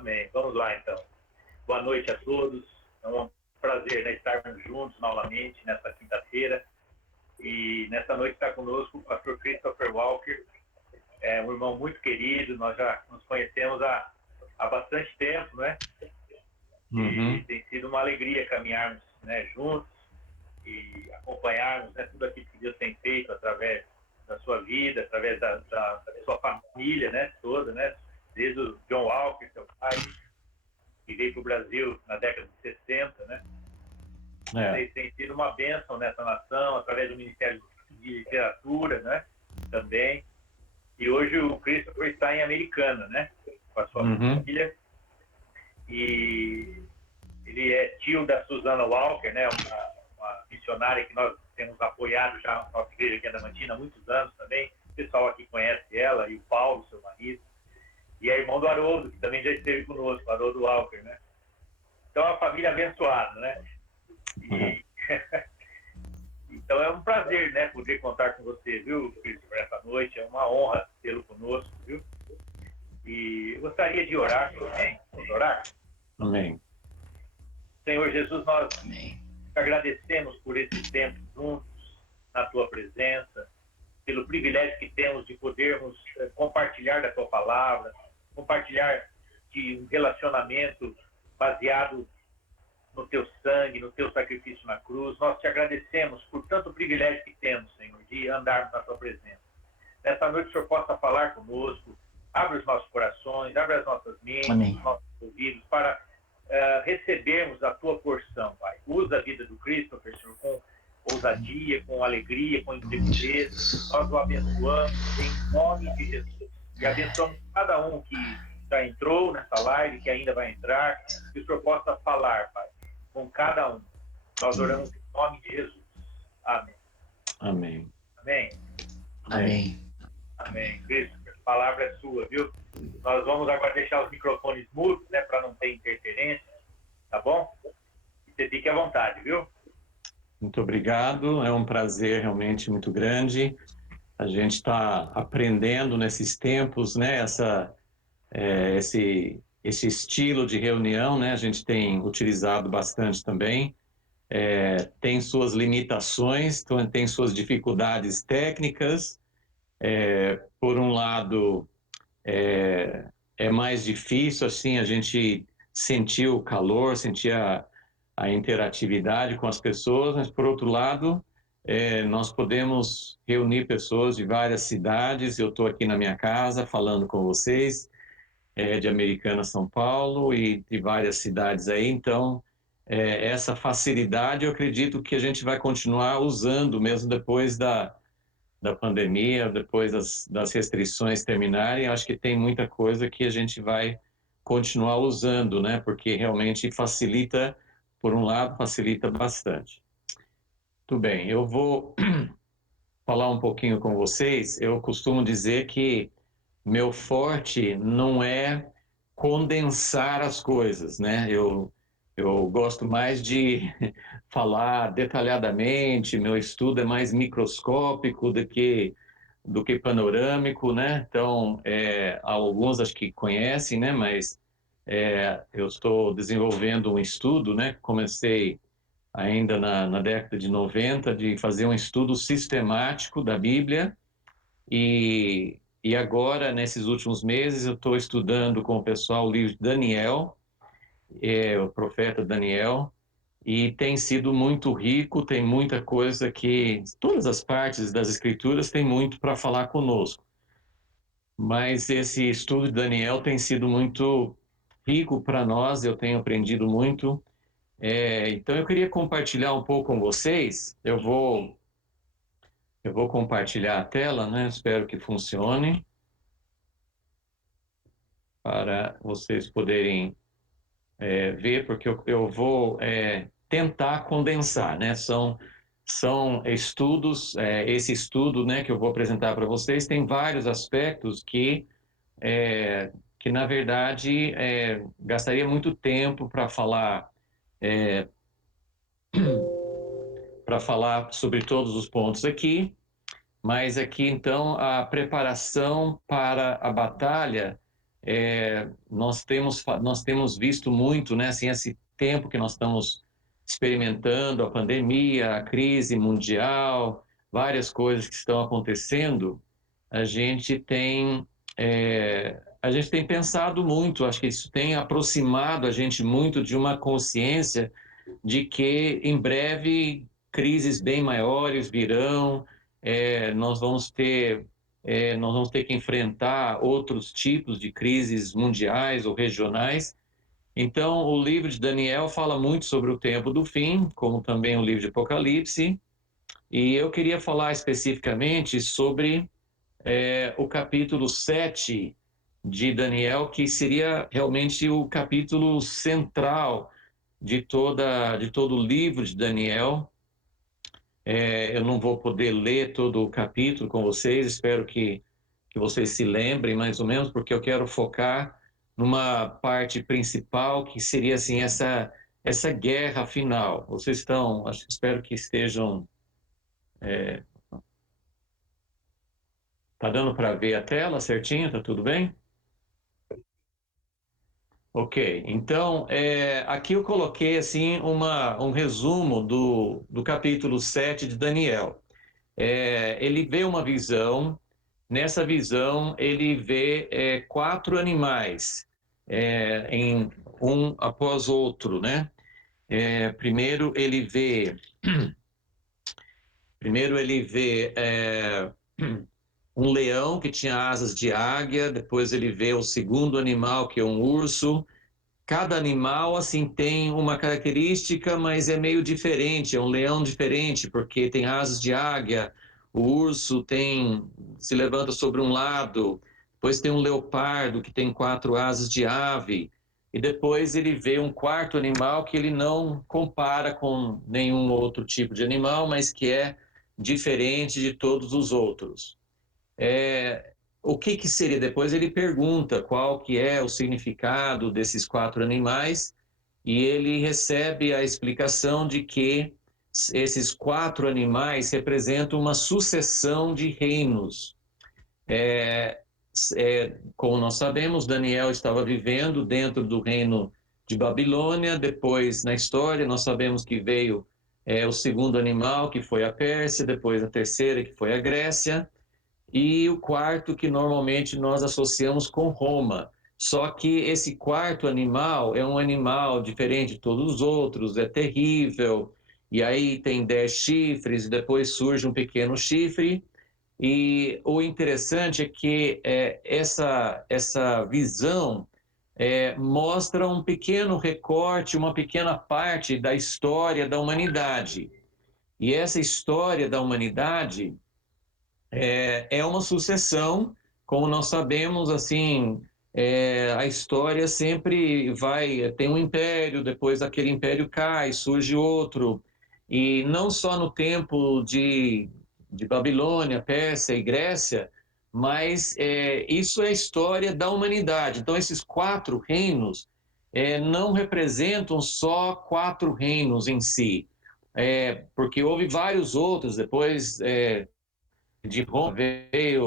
Amém. Vamos lá, então. Boa noite a todos. É um prazer, né, estarmos juntos novamente nesta quinta-feira. E nessa noite está conosco o pastor Christopher Walker, um irmão muito querido. Nós já nos conhecemos há bastante tempo, né? E tem sido uma alegria caminharmos, né, juntos e acompanharmos, né, tudo aquilo que Deus tem feito através da sua vida, através da sua família, né, toda, né? Desde o John Walker, seu pai, que veio para o Brasil na década de 60, né? Tem sido uma bênção nessa nação, através do Ministério de Literatura, né? Também. E hoje o Christopher está em Americana, né? Com a sua família. E ele é tio da Susana Walker, né? Uma missionária que nós temos apoiado já na nossa igreja aqui em Adamantina há muitos anos também. O pessoal aqui conhece ela, e o Paulo, seu marido. E é irmão do Haroldo, que também já esteve conosco, o Haroldo Walker, né? Então, é uma família abençoada, né? E... Então, é um prazer, né, poder contar com você, viu, Christopher, essa noite. É uma honra tê-lo conosco, viu? E eu gostaria de orar também. Vamos orar? Amém. Senhor Jesus, nós agradecemos por esse tempo juntos, na Tua presença, pelo privilégio que temos de podermos compartilhar da Tua palavra, compartilhar de um relacionamento baseado no Teu sangue, no Teu sacrifício na cruz. Nós Te agradecemos por tanto privilégio que temos, Senhor, de andarmos na Tua presença. Nessa noite o Senhor possa falar conosco, abre os nossos corações, abre as nossas mentes, os nossos ouvidos, para recebermos a Tua porção, Pai. Usa a vida do Christopher, Senhor, com ousadia, com alegria, com intrepidez. Nós o abençoamos em nome de Jesus. E abençoamos cada um que já entrou nessa live, que ainda vai entrar, que o Senhor possa falar, Pai, com cada um. Nós oramos em nome de Jesus. Amém. Amém. Amém. Amém. Amém. Christopher, a palavra é sua, viu? Nós vamos agora deixar os microfones mudos, né, para não ter interferência, tá bom? E você fique à vontade, viu? Muito obrigado, é um prazer realmente muito grande. A gente está aprendendo nesses tempos, né, esse estilo de reunião, né, a gente tem utilizado bastante também. Tem suas limitações, tem suas dificuldades técnicas. Por um lado, é mais difícil, assim, a gente sentir o calor, sentir a interatividade com as pessoas, mas, por outro lado, nós podemos reunir pessoas de várias cidades. Eu estou aqui na minha casa falando com vocês, de Americana, São Paulo, e de várias cidades aí. Então, essa facilidade eu acredito que a gente vai continuar usando mesmo depois da pandemia, depois das restrições terminarem. Acho que tem muita coisa que a gente vai continuar usando, né? Porque realmente facilita, por um lado, facilita bastante. Tudo bem, eu vou falar um pouquinho com vocês. Eu costumo dizer que meu forte não é condensar as coisas, né? Eu gosto mais de falar detalhadamente. Meu estudo é mais microscópico do que panorâmico, né? Então, alguns acho que conhecem, né? Mas eu estou desenvolvendo um estudo, né? Comecei ainda na década de 90 de fazer um estudo sistemático da Bíblia. E agora, nesses últimos meses, eu estou estudando com o pessoal o livro de Daniel, o profeta Daniel, e tem sido muito rico. Tem muita coisa que... Todas as partes das Escrituras têm muito para falar conosco. Mas esse estudo de Daniel tem sido muito rico para nós, eu tenho aprendido muito. Então eu queria compartilhar um pouco com vocês. Eu vou compartilhar a tela, né? Espero que funcione, para vocês poderem ver, porque eu vou tentar condensar, né? São estudos, esse estudo, né, que eu vou apresentar para vocês tem vários aspectos que na verdade, gastaria muito tempo para falar sobre todos os pontos aqui, mas aqui, então, a preparação para a batalha nós temos visto muito, né, assim, esse tempo que nós estamos experimentando, a pandemia, a crise mundial, várias coisas que estão acontecendo, a gente tem, a gente tem pensado muito, acho que isso tem aproximado a gente muito de uma consciência de que em breve crises bem maiores virão, nós vamos ter nós vamos ter que enfrentar outros tipos de crises mundiais ou regionais. Então, o livro de Daniel fala muito sobre o tempo do fim, como também o livro de Apocalipse, e eu queria falar especificamente sobre o capítulo 7 de Daniel, que seria realmente o capítulo central de todo o livro de Daniel. Eu não vou poder ler todo o capítulo com vocês, espero que vocês se lembrem mais ou menos, porque eu quero focar numa parte principal, que seria assim, essa guerra final. Vocês estão, espero que estejam... Tá dando para ver a tela certinho? Tá tudo bem? Ok, então aqui eu coloquei assim um resumo do capítulo 7 de Daniel. Ele vê uma visão, nessa visão ele vê quatro animais, em um após outro, né? Primeiro ele vê, um leão que tinha asas de águia, depois ele vê o segundo animal, que é um urso. Cada animal assim tem uma característica, mas é meio diferente. É um leão diferente porque tem asas de águia. O urso se levanta sobre um lado. Depois tem um leopardo que tem quatro asas de ave. E depois ele vê um quarto animal que ele não compara com nenhum outro tipo de animal, mas que é diferente de todos os outros. O que seria? Depois ele pergunta qual que é o significado desses quatro animais e ele recebe a explicação de que esses quatro animais representam uma sucessão de reinos. Como nós sabemos, Daniel estava vivendo dentro do reino de Babilônia. Depois, na história, nós sabemos que veio o segundo animal, que foi a Pérsia, depois a terceira, que foi a Grécia, e o quarto que normalmente nós associamos com Roma. Só que esse quarto animal é um animal diferente de todos os outros, é terrível, e aí tem 10 chifres, e depois surge um pequeno chifre, e o interessante é que essa visão mostra um pequeno recorte, uma pequena parte da história da humanidade. E essa história da humanidade é uma sucessão, como nós sabemos, assim, a história sempre tem um império, depois aquele império cai, surge outro, e não só no tempo de Babilônia, Pérsia e Grécia, mas isso é a história da humanidade. Então, esses quatro reinos não representam só quatro reinos em si, porque houve vários outros, depois de Roma veio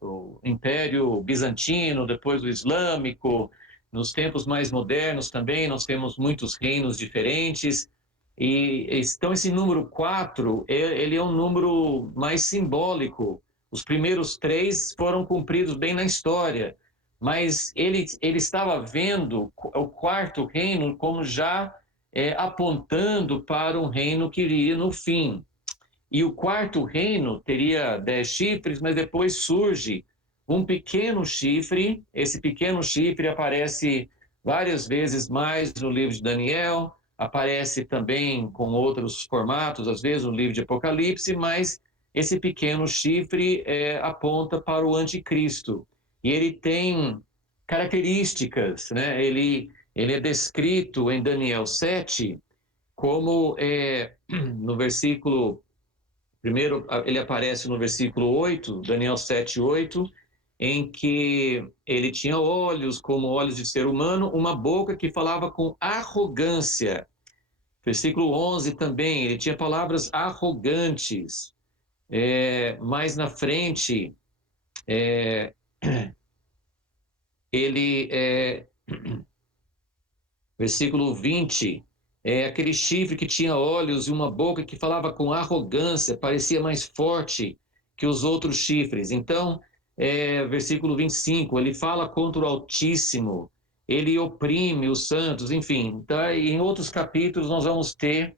o Império Bizantino, depois o Islâmico. Nos tempos mais modernos também nós temos muitos reinos diferentes. E então esse número 4, ele é um número mais simbólico. Os primeiros três foram cumpridos bem na história, mas ele estava vendo o quarto reino como já apontando para um reino que iria no fim. E o quarto reino teria 10 chifres, mas depois surge um pequeno chifre. Esse pequeno chifre aparece várias vezes mais no livro de Daniel, aparece também com outros formatos, às vezes no livro de Apocalipse, mas esse pequeno chifre aponta para o anticristo. E ele tem características, né? Ele é descrito em Daniel 7 como no versículo. Primeiro, ele aparece no versículo 8, Daniel 7, 8, em que ele tinha olhos como olhos de ser humano, uma boca que falava com arrogância. Versículo 11 também, ele tinha palavras arrogantes. Mais na frente, ele versículo 20, aquele chifre que tinha olhos e uma boca que falava com arrogância, parecia mais forte que os outros chifres. Então, versículo 25, ele fala contra o Altíssimo, ele oprime os santos, enfim. Tá? Em outros capítulos nós vamos ter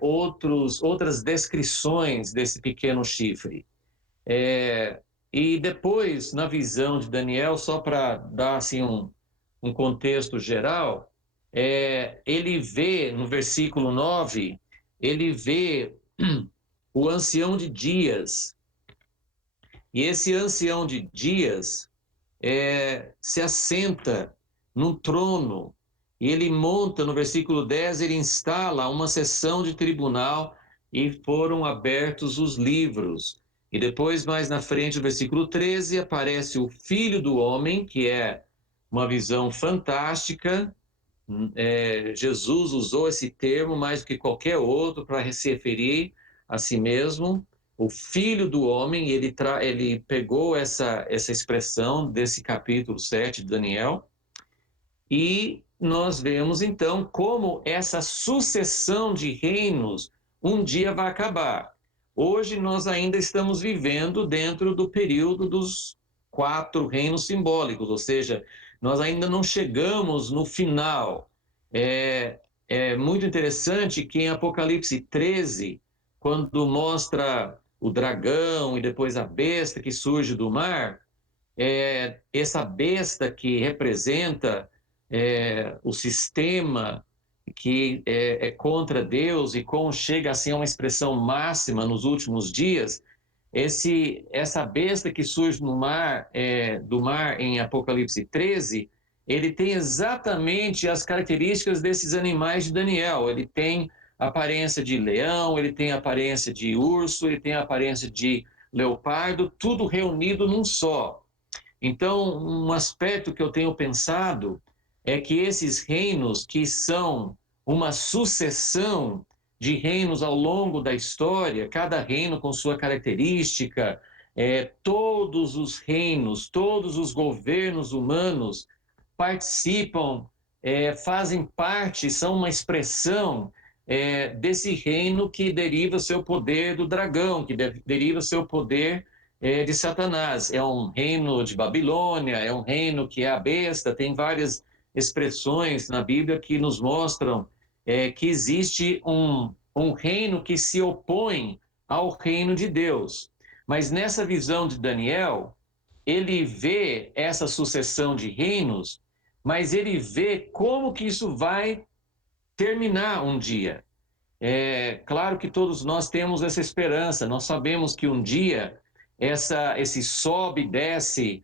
outras descrições desse pequeno chifre. E depois, na visão de Daniel, só para dar assim, um contexto geral, ele vê, no versículo 9, ele vê o ancião de dias. E esse ancião de dias se assenta num trono, e ele monta, no versículo 10, ele instala uma sessão de tribunal e foram abertos os livros. E depois, mais na frente, no versículo 13, aparece o Filho do Homem, que é uma visão fantástica. Jesus usou esse termo mais do que qualquer outro para se referir a si mesmo. O Filho do Homem, ele pegou essa expressão desse capítulo 7 de Daniel, e nós vemos então como essa sucessão de reinos um dia vai acabar. Hoje nós ainda estamos vivendo dentro do período dos 4 reinos simbólicos, ou seja, nós ainda não chegamos no final. É muito interessante que em Apocalipse 13, quando mostra o dragão e depois a besta que surge do mar, essa besta que representa o sistema que é contra Deus e como chega assim a uma expressão máxima nos últimos dias, essa besta que surge no mar, do mar em Apocalipse 13, ele tem exatamente as características desses animais de Daniel. Ele tem aparência de leão, ele tem aparência de urso, ele tem aparência de leopardo, tudo reunido num só. Então, um aspecto que eu tenho pensado é que esses reinos, que são uma sucessão de reinos ao longo da história, cada reino com sua característica, todos os reinos, todos os governos humanos participam, fazem parte, são uma expressão desse reino que deriva seu poder do dragão, que deriva seu poder de Satanás. É um reino de Babilônia, é um reino que é a besta, tem várias expressões na Bíblia que nos mostram que existe um reino que se opõe ao reino de Deus. Mas nessa visão de Daniel, ele vê essa sucessão de reinos, mas ele vê como que isso vai terminar um dia. Claro que todos nós temos essa esperança, nós sabemos que um dia esse sobe e desce,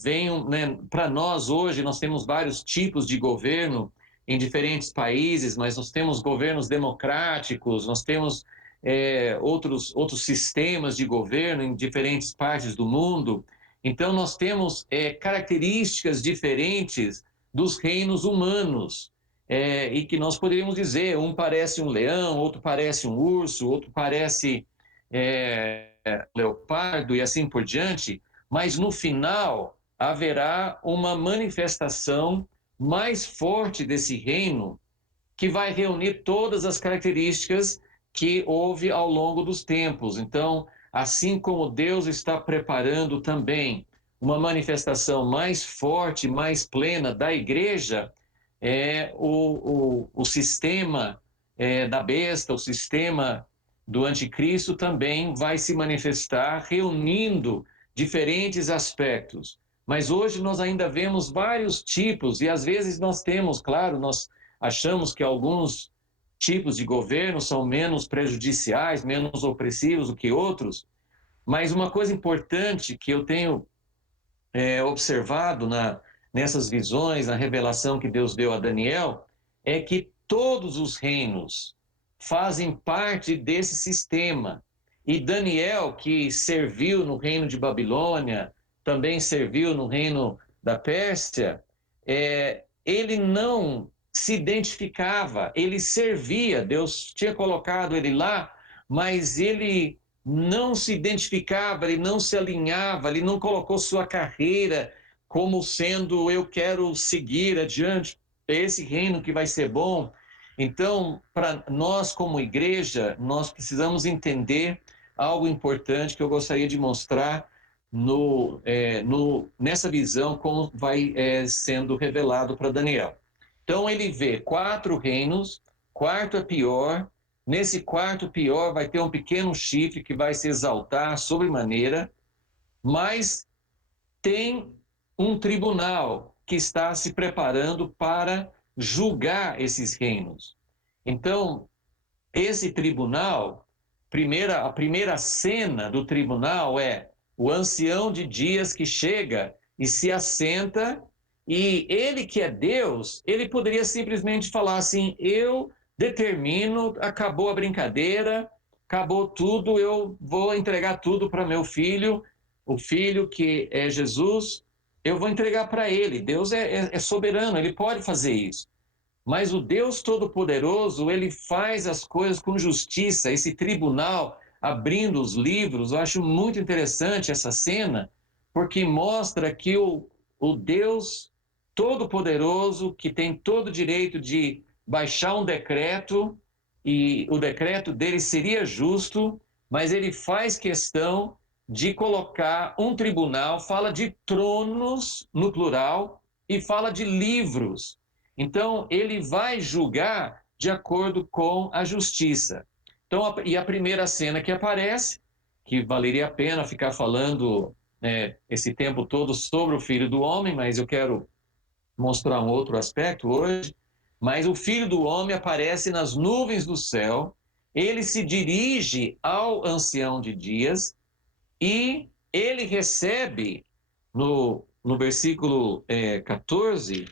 vem, né, para nós hoje, nós temos vários tipos de governo em diferentes países, mas nós temos governos democráticos, nós temos outros sistemas de governo em diferentes partes do mundo. Então, nós temos características diferentes dos reinos humanos, e que nós poderíamos dizer, um parece um leão, outro parece um urso, outro parece leopardo e assim por diante, mas no final haverá uma manifestação mais forte desse reino que vai reunir todas as características que houve ao longo dos tempos. Então, assim como Deus está preparando também uma manifestação mais forte, mais plena da igreja, o sistema da besta, o sistema do anticristo também vai se manifestar reunindo diferentes aspectos. Mas hoje nós ainda vemos vários tipos, e às vezes nós temos, claro, nós achamos que alguns tipos de governo são menos prejudiciais, menos opressivos do que outros, mas uma coisa importante que eu tenho observado nessas visões, na revelação que Deus deu a Daniel, é que todos os reinos fazem parte desse sistema. E Daniel, que serviu no reino de Babilônia, também serviu no reino da Pérsia, ele não se identificava, ele servia, Deus tinha colocado ele lá, mas ele não se identificava, ele não se alinhava, ele não colocou sua carreira como sendo eu quero seguir adiante, é esse reino que vai ser bom. Então, para nós como igreja, nós precisamos entender algo importante que eu gostaria de mostrar nessa visão, como vai sendo revelado para Daniel. Então, ele vê 4 reinos, quarto é pior, nesse quarto pior vai ter um pequeno chifre que vai se exaltar sobremaneira, mas tem um tribunal que está se preparando para julgar esses reinos. Então, esse tribunal, a primeira cena do tribunal é o ancião de dias que chega e se assenta, e ele que é Deus, ele poderia simplesmente falar assim: eu determino, acabou a brincadeira, acabou tudo, eu vou entregar tudo para meu filho, o filho que é Jesus, eu vou entregar para ele. Deus é soberano, ele pode fazer isso. Mas o Deus Todo-Poderoso, ele faz as coisas com justiça. Esse tribunal abrindo os livros, eu acho muito interessante essa cena, porque mostra que o Deus Todo-Poderoso, que tem todo o direito de baixar um decreto, e o decreto dele seria justo, mas ele faz questão de colocar um tribunal, fala de tronos no plural e fala de livros. Então, ele vai julgar de acordo com a justiça. Então, e a primeira cena que aparece, que valeria a pena ficar falando esse tempo todo sobre o Filho do Homem, mas eu quero mostrar um outro aspecto hoje. Mas o Filho do Homem aparece nas nuvens do céu, ele se dirige ao ancião de dias e ele recebe, no versículo 14,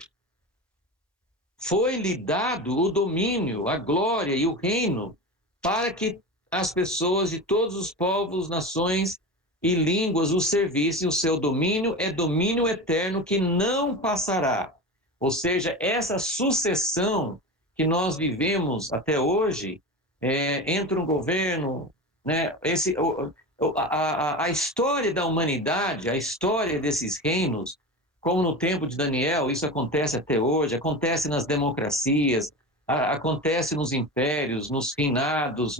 foi-lhe dado o domínio, a glória e o reino para que as pessoas de todos os povos, nações e línguas o servissem. O seu domínio é domínio eterno que não passará. Ou seja, essa sucessão que nós vivemos até hoje, entre um governo, né, a história da humanidade, a história desses reinos, como no tempo de Daniel, isso acontece até hoje, acontece nas democracias, acontece nos impérios, nos reinados,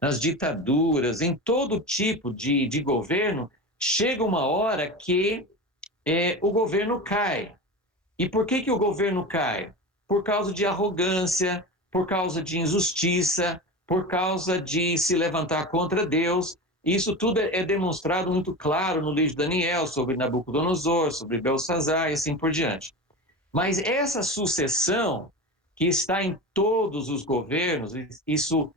nas ditaduras, em todo tipo de governo, chega uma hora que o governo cai. E por que o governo cai? Por causa de arrogância, por causa de injustiça, por causa de se levantar contra Deus. Isso tudo é demonstrado muito claro no livro de Daniel, sobre Nabucodonosor, sobre Belsazar e assim por diante. Mas essa sucessão que está em todos os governos, isso,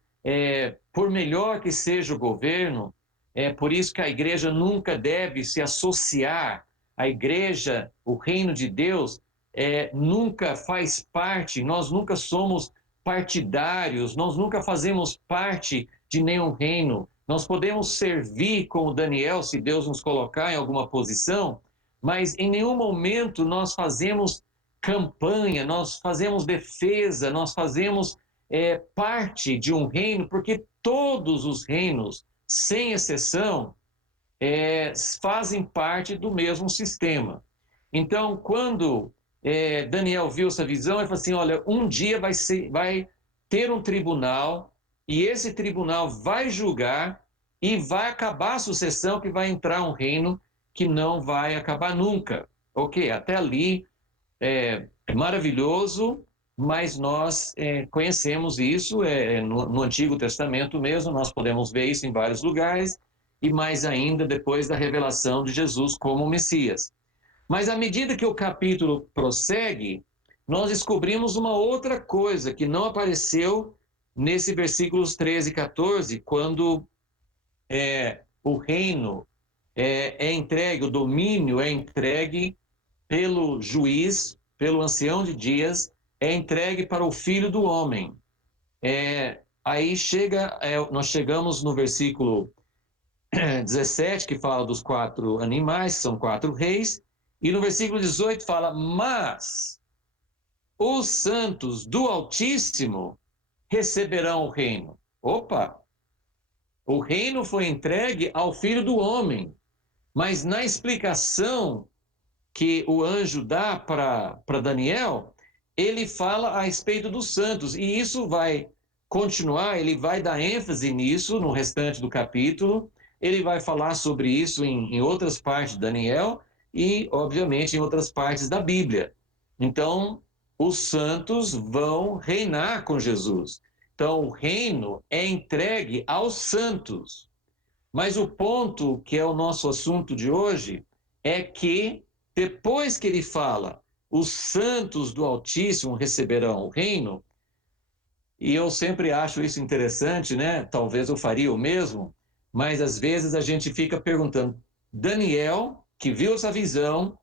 por melhor que seja o governo, é por isso que a igreja nunca deve se associar. A igreja, o reino de Deus, nunca faz parte, nós nunca somos partidários, nós nunca fazemos parte de nenhum reino. Nós podemos servir como Daniel, se Deus nos colocar em alguma posição, mas em nenhum momento nós fazemos campanha, nós fazemos defesa, nós fazemos parte de um reino, porque todos os reinos, sem exceção, fazem parte do mesmo sistema. Então, quando Daniel viu essa visão, ele falou assim: olha, um dia vai ter um tribunal, e esse tribunal vai julgar, e vai acabar a sucessão, que vai entrar um reino que não vai acabar nunca. Ok, até ali é maravilhoso, mas nós conhecemos isso no Antigo Testamento mesmo, nós podemos ver isso em vários lugares, e mais ainda depois da revelação de Jesus como Messias. Mas à medida que o capítulo prossegue, nós descobrimos uma outra coisa que não apareceu nesse versículos 13 e 14, quando o reino é entregue, o domínio é entregue pelo juiz, pelo ancião de dias, é entregue para o Filho do Homem. Aí nós chegamos no versículo 17, que fala dos 4 animais, são 4 reis, e no versículo 18 fala: mas os santos do Altíssimo receberão o reino. Opa! O reino foi entregue ao Filho do Homem, mas na explicação que o anjo dá para Daniel, ele fala a respeito dos santos, e isso vai continuar, ele vai dar ênfase nisso no restante do capítulo, ele vai falar sobre isso em outras partes de Daniel e, obviamente, em outras partes da Bíblia. Então, os santos vão reinar com Jesus. Então, o reino é entregue aos santos. Mas o ponto que é o nosso assunto de hoje é que, depois que ele fala, os santos do Altíssimo receberão o reino, e eu sempre acho isso interessante, né? Talvez eu faria o mesmo, mas às vezes a gente fica perguntando. Daniel, que viu essa visão,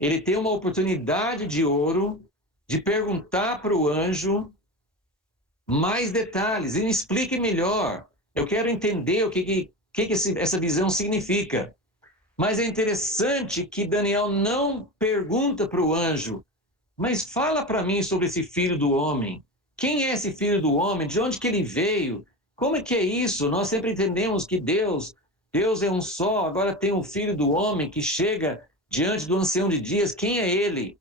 ele tem uma oportunidade de ouro de perguntar para o anjo mais detalhes, e me explique melhor. Eu quero entender o que essa visão significa. Mas é interessante que Daniel não pergunta para o anjo, mas fala para mim sobre esse filho do homem. Quem é esse filho do homem? De onde que ele veio? Como é que é isso? Nós sempre entendemos que Deus é um só, agora tem um filho do homem que chega diante do ancião de dias. Quem é ele?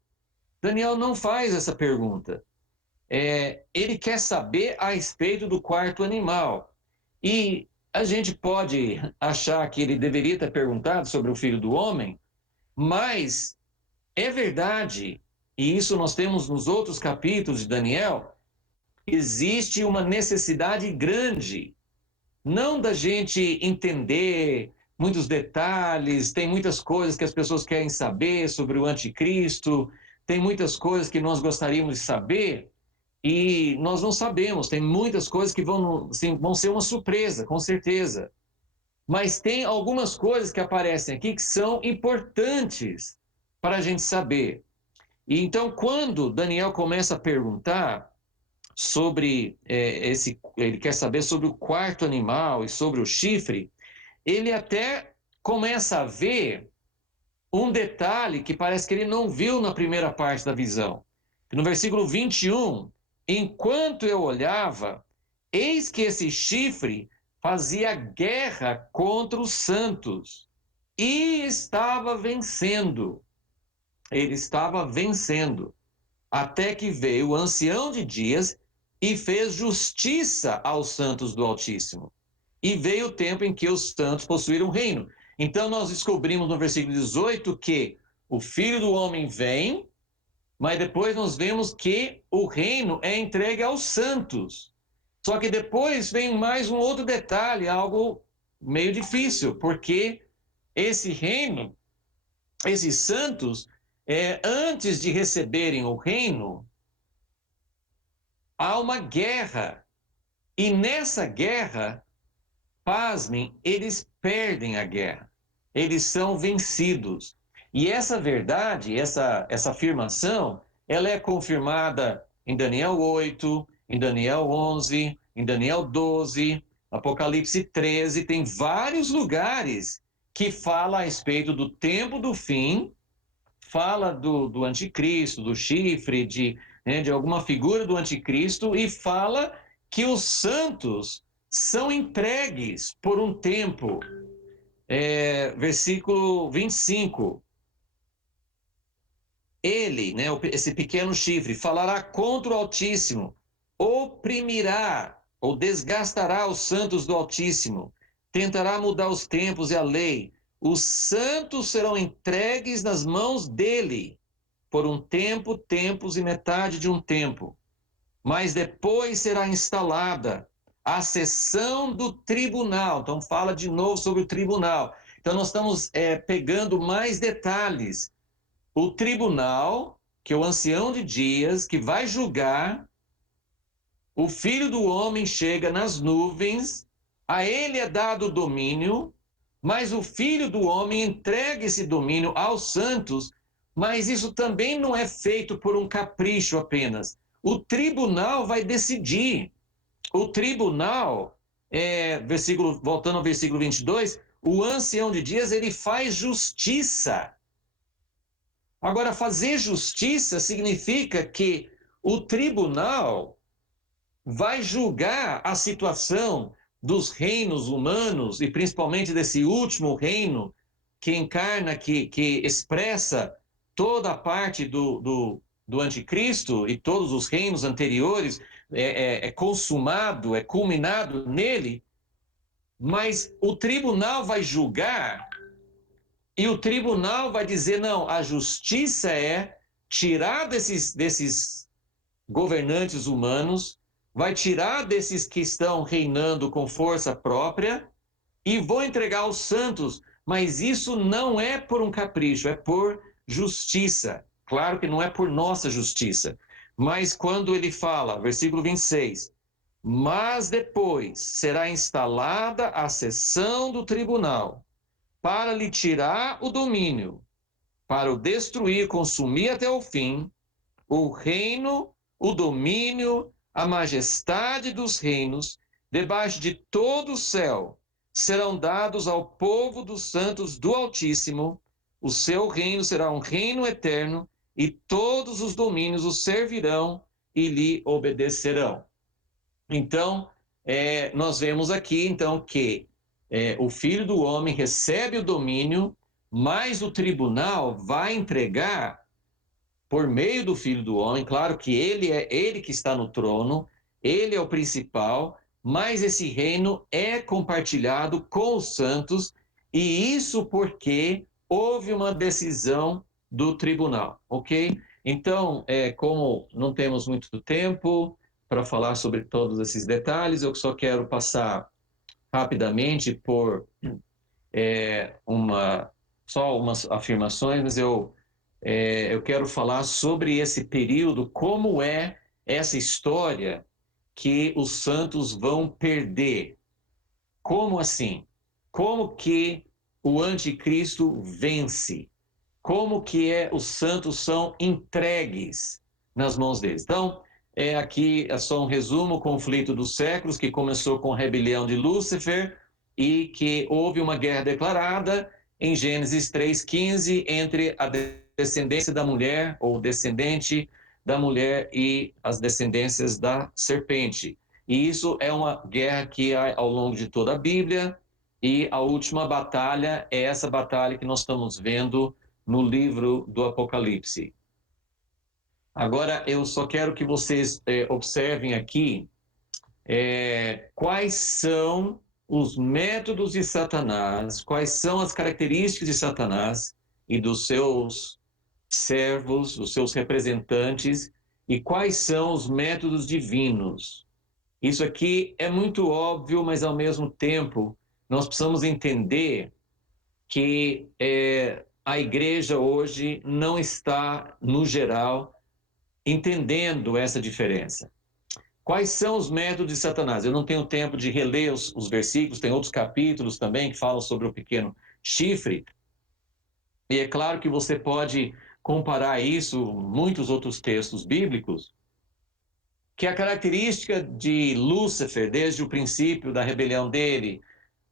Daniel não faz essa pergunta. Ele quer saber a respeito do quarto animal. E a gente pode achar que ele deveria ter perguntado sobre o filho do homem, mas é verdade, e isso nós temos nos outros capítulos de Daniel, existe uma necessidade grande, não da gente entender muitos detalhes, tem muitas coisas que as pessoas querem saber sobre o anticristo, tem muitas coisas que nós gostaríamos de saber, e nós não sabemos, tem muitas coisas que vão ser uma surpresa, com certeza. Mas tem algumas coisas que aparecem aqui que são importantes para a gente saber. E então, quando Daniel começa a perguntar sobre ele quer saber sobre o quarto animal e sobre o chifre, ele até começa a ver um detalhe que parece que ele não viu na primeira parte da visão. No versículo 21, enquanto eu olhava, eis que esse chifre fazia guerra contra os santos e estava vencendo. Ele estava vencendo, até que veio o ancião de dias e fez justiça aos santos do Altíssimo. E veio o tempo em que os santos possuíram o reino. Então nós descobrimos no versículo 18 que o Filho do Homem vem, mas depois nós vemos que o reino é entregue aos santos. Só que depois vem mais um outro detalhe, algo meio difícil, porque esse reino, esses santos, antes de receberem o reino, há uma guerra. E nessa guerra, pasmem, eles perdem a guerra. Eles são vencidos. E essa verdade, essa afirmação, ela é confirmada em Daniel 8, em Daniel 11, em Daniel 12, Apocalipse 13, tem vários lugares que fala a respeito do tempo do fim, fala do anticristo, do chifre, de alguma figura do anticristo, e fala que os santos são entregues por um tempo. Versículo 25. Ele, esse pequeno chifre, falará contra o Altíssimo, oprimirá ou desgastará os santos do Altíssimo, tentará mudar os tempos e a lei. Os santos serão entregues nas mãos dele por um tempo, tempos e metade de um tempo. Mas depois será instalada a sessão do tribunal. Então fala de novo sobre o tribunal. Então nós estamos pegando mais detalhes. O tribunal, que é o ancião de dias, que vai julgar, o Filho do Homem chega nas nuvens, a ele é dado o domínio, mas o Filho do Homem entrega esse domínio aos santos, mas isso também não é feito por um capricho apenas. O tribunal vai decidir. O tribunal, voltando ao versículo 22, o ancião de dias, ele faz justiça. Agora, fazer justiça significa que o tribunal vai julgar a situação dos reinos humanos, e principalmente desse último reino que encarna, que expressa toda a parte do anticristo e todos os reinos anteriores é consumado, é culminado nele, mas o tribunal vai julgar e o tribunal vai dizer, não, a justiça é tirar desses governantes humanos, vai tirar desses que estão reinando com força própria e vou entregar aos santos, mas isso não é por um capricho, é por justiça. Claro que não é por nossa justiça, mas quando ele fala, versículo 26, mas depois será instalada a sessão do tribunal para lhe tirar o domínio, para o destruir, consumir até o fim, o reino, o domínio, a majestade dos reinos, debaixo de todo o céu, serão dados ao povo dos santos do Altíssimo. O seu reino será um reino eterno, e todos os domínios o servirão e lhe obedecerão. Então, nós vemos aqui, então, que o Filho do Homem recebe o domínio, mas o tribunal vai entregar por meio do Filho do Homem. Claro que ele que está no trono, ele é o principal, mas esse reino é compartilhado com os santos, e isso porque houve uma decisão do tribunal, ok? Então, como não temos muito tempo para falar sobre todos esses detalhes, eu só quero passar rapidamente por só umas afirmações, mas eu quero falar sobre esse período, como é essa história que os santos vão perder. Como assim? Como que o anticristo vence? Como que os santos são entregues nas mãos deles? Então, aqui é só um resumo: o conflito dos séculos, que começou com a rebelião de Lúcifer e que houve uma guerra declarada em Gênesis 3:15 entre a descendência da mulher, ou descendente da mulher, e as descendências da serpente. E isso é uma guerra que há ao longo de toda a Bíblia, e a última batalha é essa batalha que nós estamos vendo no livro do Apocalipse. Agora, eu só quero que vocês observem aqui quais são os métodos de Satanás, quais são as características de Satanás e dos seus servos, dos seus representantes, e quais são os métodos divinos. Isso aqui é muito óbvio, mas ao mesmo tempo nós precisamos entender que a igreja hoje não está, no geral, entendendo essa diferença. Quais são os métodos de Satanás? Eu não tenho tempo de reler os versículos, tem outros capítulos também que falam sobre o pequeno chifre. E é claro que você pode comparar isso com muitos outros textos bíblicos, que a característica de Lúcifer, desde o princípio da rebelião dele,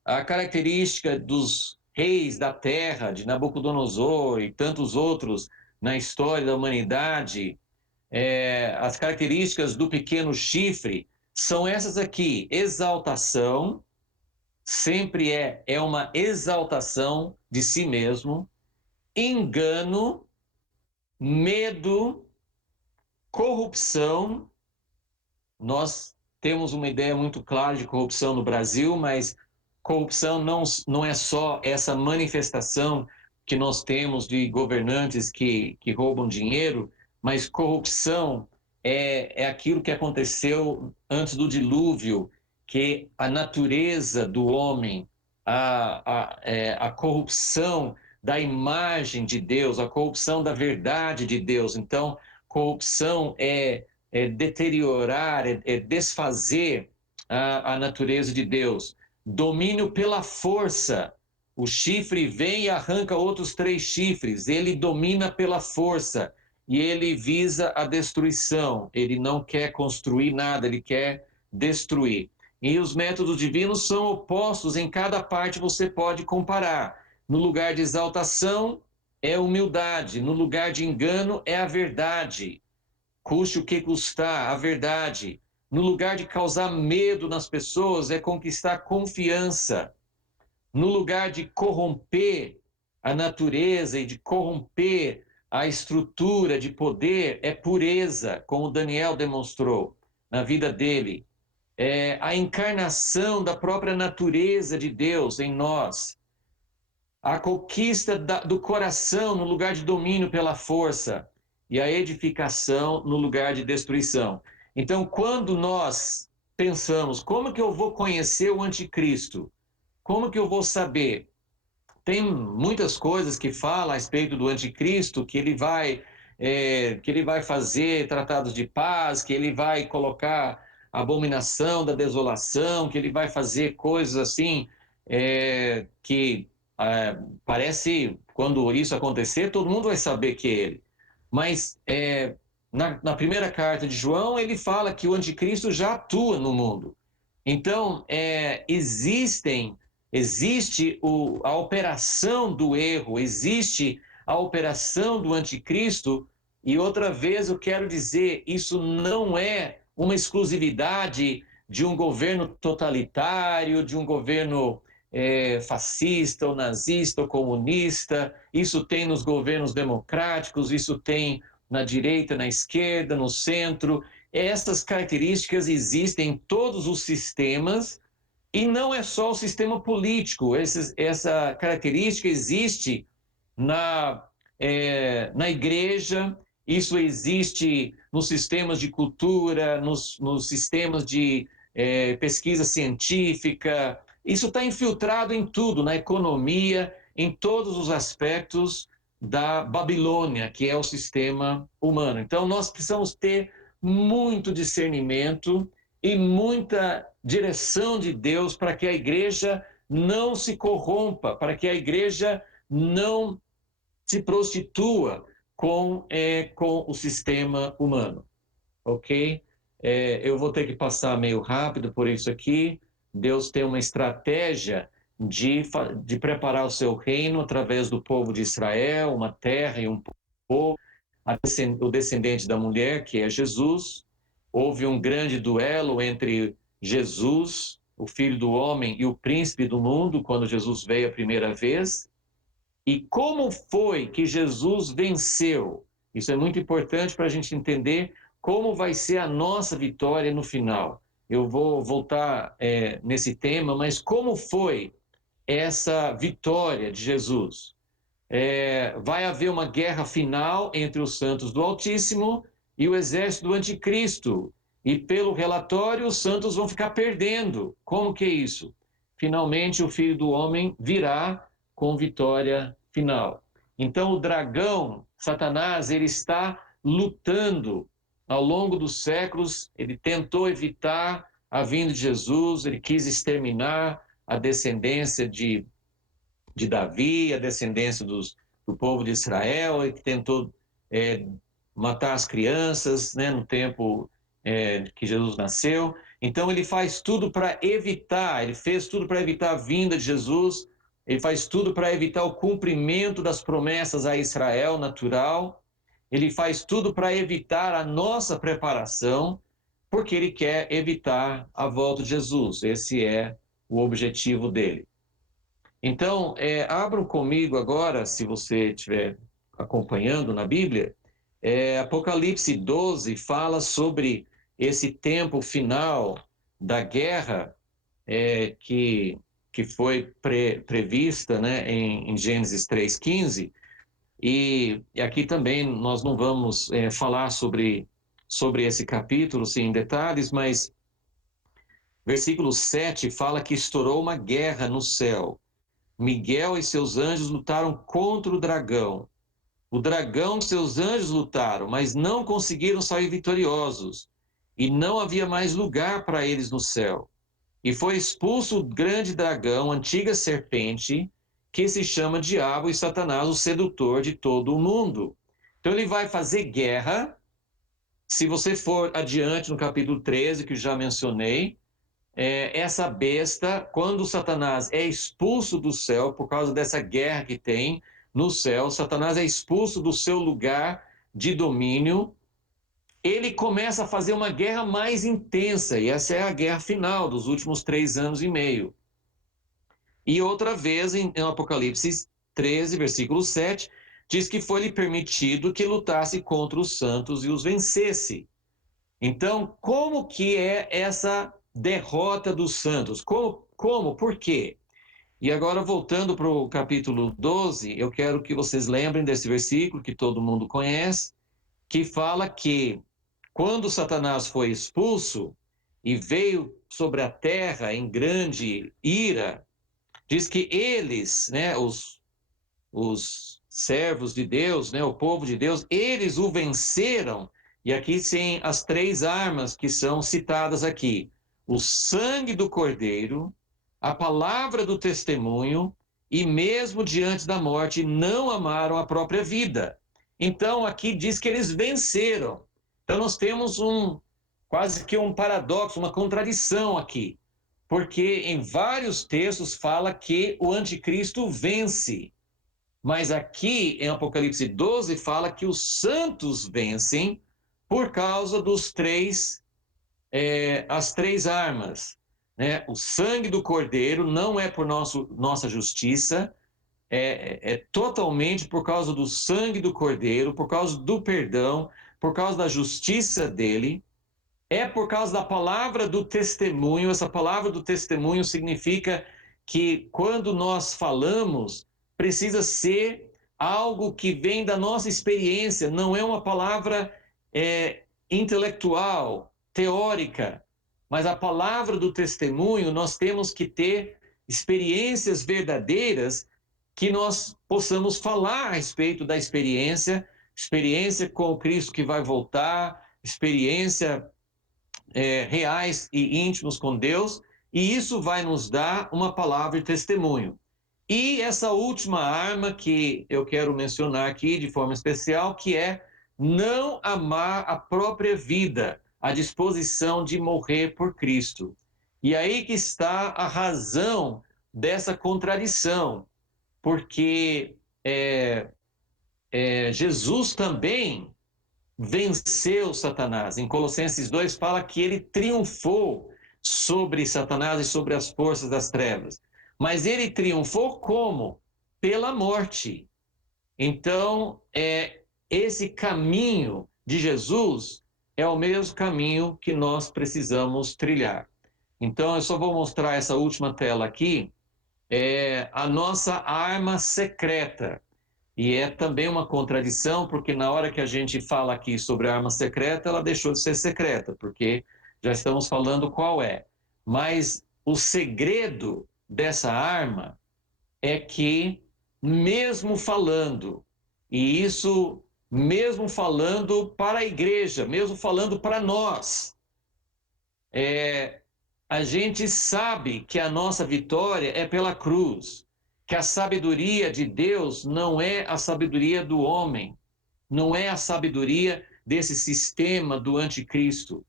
a característica dos reis da terra, de Nabucodonosor e tantos outros na história da humanidade, as características do pequeno chifre são essas aqui: exaltação, sempre é uma exaltação de si mesmo, engano, medo, corrupção. Nós temos uma ideia muito clara de corrupção no Brasil, mas corrupção não é só essa manifestação que nós temos de governantes que roubam dinheiro, mas corrupção é aquilo que aconteceu antes do dilúvio, que a natureza do homem, a corrupção da imagem de Deus, a corrupção da verdade de Deus. Então, corrupção é deteriorar, desfazer a natureza de Deus. Domínio pela força. O chifre vem e arranca outros 3 chifres. Ele domina pela força e ele visa a destruição. Ele não quer construir nada, ele quer destruir. E os métodos divinos são opostos, em cada parte você pode comparar. No lugar de exaltação é humildade, no lugar de engano é a verdade. Custe o que custar, a verdade. No lugar de causar medo nas pessoas, é conquistar confiança. No lugar de corromper a natureza e de corromper a estrutura de poder é pureza, como Daniel demonstrou na vida dele. É a encarnação da própria natureza de Deus em nós. A conquista do coração no lugar de domínio pela força e a edificação no lugar de destruição. Então, quando nós pensamos, como que eu vou conhecer o anticristo? Como que eu vou saber? Tem muitas coisas que falam a respeito do anticristo, que ele vai fazer tratados de paz, que ele vai colocar a abominação da desolação, que ele vai fazer coisas assim que parece, quando isso acontecer, todo mundo vai saber que é ele. Mas na primeira carta de João, ele fala que o anticristo já atua no mundo. Então, existe a operação do erro, existe a operação do anticristo, e outra vez eu quero dizer, isso não é uma exclusividade de um governo totalitário, de um governo fascista, ou nazista, ou comunista, isso tem nos governos democráticos, isso tem na direita, na esquerda, no centro. Essas características existem em todos os sistemas, e não é só o sistema político, essa característica existe na igreja, isso existe nos sistemas de cultura, nos sistemas de pesquisa científica, isso está infiltrado em tudo, na economia, em todos os aspectos da Babilônia, que é o sistema humano. Então, nós precisamos ter muito discernimento e muita direção de Deus para que a igreja não se corrompa, para que a igreja não se prostitua com o sistema humano, ok? Eu vou ter que passar meio rápido por isso aqui. Deus tem uma estratégia de preparar o seu reino através do povo de Israel, uma terra e um povo, o descendente da mulher, que é Jesus. Houve um grande duelo entre Jesus, o Filho do Homem, e o Príncipe do Mundo, quando Jesus veio a primeira vez. E como foi que Jesus venceu? Isso é muito importante para a gente entender como vai ser a nossa vitória no final. Eu vou voltar nesse tema, mas como foi essa vitória de Jesus? Vai haver uma guerra final entre os santos do Altíssimo e o exército do Anticristo. E pelo relatório, os santos vão ficar perdendo. Como que é isso? Finalmente, o Filho do Homem virá com vitória final. Então, o dragão, Satanás, ele está lutando ao longo dos séculos. Ele tentou evitar a vinda de Jesus, ele quis exterminar a descendência de Davi, a descendência do povo de Israel, ele tentou matar as crianças, né, no tempo que Jesus nasceu. Então ele faz tudo para evitar, ele fez tudo para evitar a vinda de Jesus, ele faz tudo para evitar o cumprimento das promessas a Israel natural, ele faz tudo para evitar a nossa preparação, porque ele quer evitar a volta de Jesus. Esse é o objetivo dele. Então, abram comigo agora, se você estiver acompanhando na Bíblia, Apocalipse 12 fala sobre esse tempo final da guerra que foi prevista, né, em Gênesis 3,15, e aqui também nós não vamos falar sobre esse capítulo sim, em detalhes, mas versículo 7 fala que estourou uma guerra no céu. Miguel e seus anjos lutaram contra o dragão. O dragão e seus anjos lutaram, mas não conseguiram sair vitoriosos. E não havia mais lugar para eles no céu. E foi expulso o grande dragão, antiga serpente, que se chama Diabo e Satanás, o sedutor de todo o mundo. Então ele vai fazer guerra. Se você for adiante no capítulo 13, que já mencionei, essa besta, quando Satanás é expulso do céu, por causa dessa guerra que tem no céu, Satanás é expulso do seu lugar de domínio, ele começa a fazer uma guerra mais intensa, e essa é a guerra final dos últimos 3 anos e meio. E outra vez, em Apocalipse 13, versículo 7, diz que foi-lhe permitido que lutasse contra os santos e os vencesse. Então, como que é essa derrota dos santos? Como? Por quê? E agora, voltando para o capítulo 12, eu quero que vocês lembrem desse versículo que todo mundo conhece, que fala que quando Satanás foi expulso e veio sobre a terra em grande ira, diz que eles, né, os servos de Deus, né, o povo de Deus, eles o venceram. E aqui tem as 3 armas que são citadas aqui: o sangue do cordeiro, a palavra do testemunho, e mesmo diante da morte não amaram a própria vida. Então aqui diz que eles venceram. Então nós temos quase que um paradoxo, uma contradição aqui, porque em vários textos fala que o anticristo vence. Mas aqui em Apocalipse 12 fala que os santos vencem por causa as 3 armas. Né? O sangue do cordeiro não é por nossa justiça, é totalmente por causa do sangue do cordeiro, por causa do perdão, por causa da justiça dele. É por causa da palavra do testemunho. Essa palavra do testemunho significa que quando nós falamos, precisa ser algo que vem da nossa experiência, não é uma palavra intelectual, teórica, mas a palavra do testemunho, nós temos que ter experiências verdadeiras que nós possamos falar a respeito da experiência com o Cristo que vai voltar, experiência reais e íntimos com Deus, e isso vai nos dar uma palavra de testemunho. E essa última arma que eu quero mencionar aqui de forma especial, que é não amar a própria vida, a disposição de morrer por Cristo. E aí que está a razão dessa contradição, porque Jesus também venceu Satanás. Em Colossenses 2 fala que ele triunfou sobre Satanás e sobre as forças das trevas. Mas ele triunfou como? Pela morte. Então, esse caminho de Jesus é o mesmo caminho que nós precisamos trilhar. Então, eu só vou mostrar essa última tela aqui, a nossa arma secreta. E é também uma contradição, porque na hora que a gente fala aqui sobre a arma secreta, ela deixou de ser secreta, porque já estamos falando qual é. Mas o segredo dessa arma é que, mesmo falando, e isso mesmo falando para a igreja, mesmo falando para nós, a gente sabe que a nossa vitória é pela cruz, que a sabedoria de Deus não é a sabedoria do homem, não é a sabedoria desse sistema do anticristo,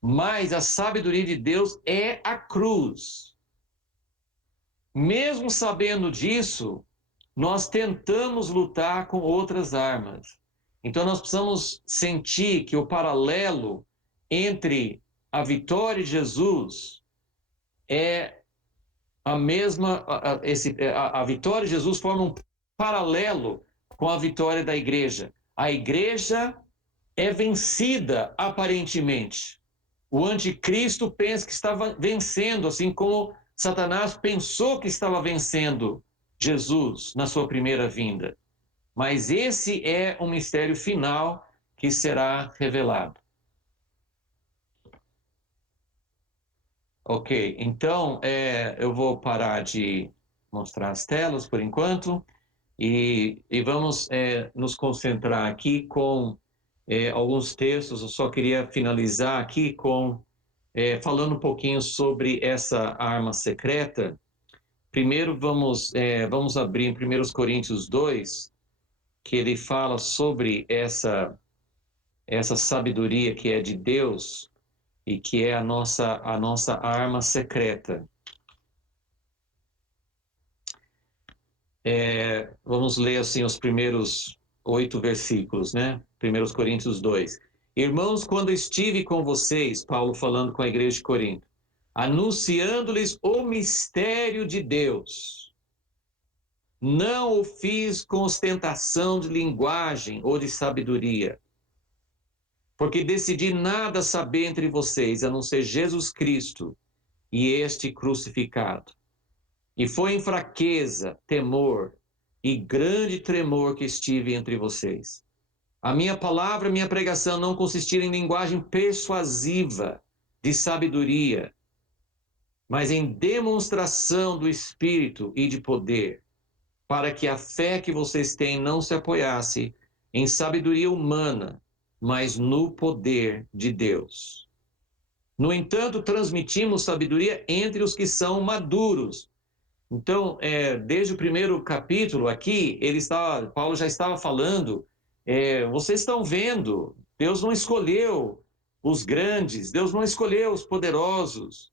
mas a sabedoria de Deus é a cruz. Mesmo sabendo disso, nós tentamos lutar com outras armas. Então nós precisamos sentir que o paralelo entre a vitória de Jesus é a mesma, a vitória de Jesus forma um paralelo com a vitória da igreja. A igreja é vencida aparentemente. O anticristo pensa que estava vencendo, assim como Satanás pensou que estava vencendo Jesus na sua primeira vinda. Mas esse é um mistério final que será revelado. Ok, então eu vou parar de mostrar as telas por enquanto e vamos nos concentrar aqui com alguns textos. Eu só queria finalizar aqui falando um pouquinho sobre essa arma secreta. Primeiro vamos abrir em 1 Coríntios 2, que ele fala sobre essa sabedoria que é de Deus e que é a nossa arma secreta. Vamos ler assim os primeiros 8 versículos, né? 1 Coríntios 2. Irmãos, quando estive com vocês, Paulo falando com a igreja de Corinto, anunciando-lhes o mistério de Deus, Não o fiz com ostentação de linguagem ou de sabedoria, porque decidi nada saber entre vocês, a não ser Jesus Cristo e este crucificado. E foi em fraqueza, temor e grande tremor que estive entre vocês. A minha palavra, minha pregação não consistiram em linguagem persuasiva de sabedoria, mas em demonstração do Espírito e de poder, para que a fé que vocês têm não se apoiasse em sabedoria humana, mas no poder de Deus. No entanto, transmitimos sabedoria entre os que são maduros. Então, desde o primeiro capítulo aqui, Paulo já estava falando, vocês estão vendo, Deus não escolheu os grandes, Deus não escolheu os poderosos,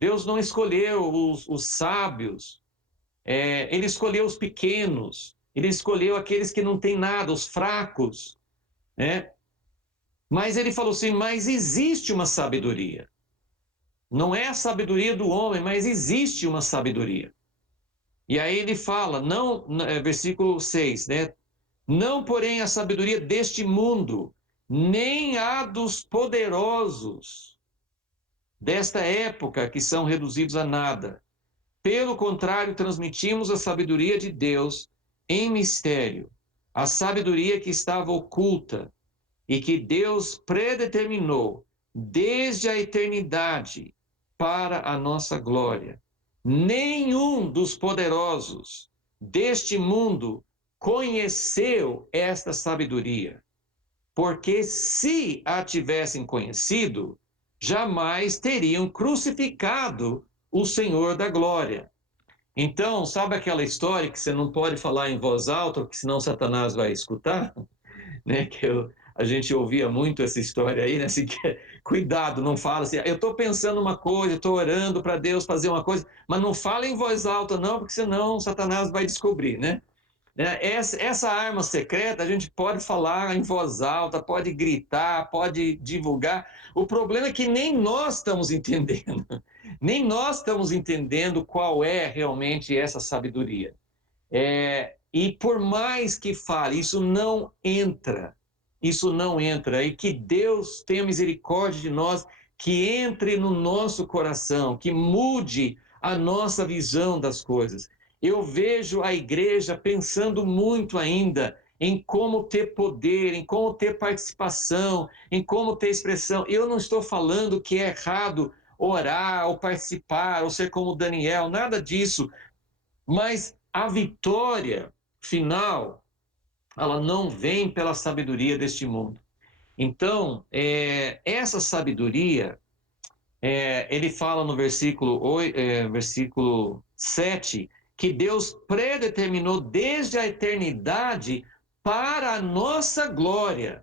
Deus não escolheu os sábios, ele escolheu os pequenos, ele escolheu aqueles que não têm nada, os fracos, né? Mas ele falou assim, mas existe uma sabedoria. Não é a sabedoria do homem, mas existe uma sabedoria. E aí ele fala, não, versículo 6, né? Não, porém, a sabedoria deste mundo, nem a dos poderosos desta época, que são reduzidos a nada. Pelo contrário, transmitimos a sabedoria de Deus em mistério, a sabedoria que estava oculta e que Deus predeterminou desde a eternidade para a nossa glória. Nenhum dos poderosos deste mundo conheceu esta sabedoria, porque se a tivessem conhecido, jamais teriam crucificado o Senhor da glória. Então, sabe aquela história que você não pode falar em voz alta, porque senão Satanás vai escutar? Né? A gente ouvia muito essa história aí, né? Assim, cuidado, não fala assim, eu estou pensando uma coisa, estou orando para Deus fazer uma coisa, mas não fala em voz alta não, porque senão Satanás vai descobrir, né? Essa arma secreta a gente pode falar em voz alta, pode gritar, pode divulgar. O problema é que nem nós estamos entendendo, nem nós estamos entendendo qual é realmente essa sabedoria. E por mais que fale, isso não entra, e que Deus tenha misericórdia de nós, que entre no nosso coração, que mude a nossa visão das coisas. Eu vejo a igreja pensando muito ainda em como ter poder, em como ter participação, em como ter expressão. Eu não estou falando que é errado orar, ou participar, ou ser como Daniel, nada disso, mas a vitória final, ela não vem pela sabedoria deste mundo. Então, essa sabedoria, ele fala no versículo 7, que Deus predeterminou desde a eternidade para a nossa glória.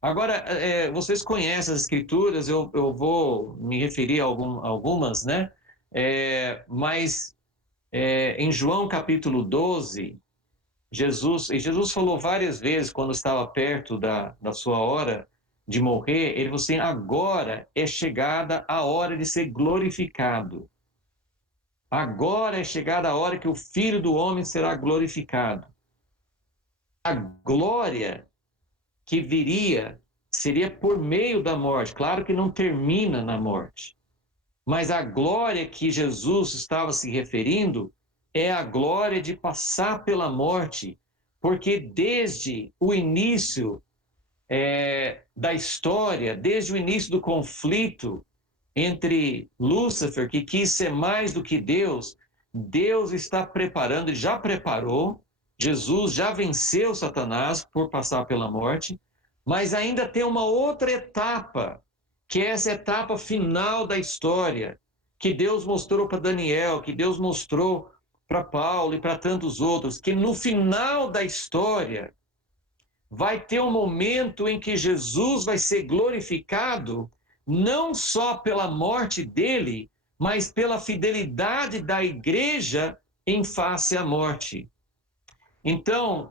Agora, vocês conhecem as Escrituras, eu vou me referir a algumas, né? Mas em João capítulo 12, Jesus falou várias vezes, quando estava perto da sua hora de morrer, ele falou assim, agora é chegada a hora de ser glorificado. Agora é chegada a hora que o Filho do Homem será glorificado. A glória que viria seria por meio da morte. Claro que não termina na morte. Mas a glória que Jesus estava se referindo é a glória de passar pela morte, porque desde o início da história, desde o início do conflito entre Lúcifer, que quis ser mais do que Deus, Deus está preparando, ele já preparou, Jesus já venceu Satanás por passar pela morte, mas ainda tem uma outra etapa, que é essa etapa final da história, que Deus mostrou para Daniel, que Deus mostrou para Paulo e para tantos outros, que no final da história vai ter um momento em que Jesus vai ser glorificado, não só pela morte dele, mas pela fidelidade da igreja em face à morte. Então,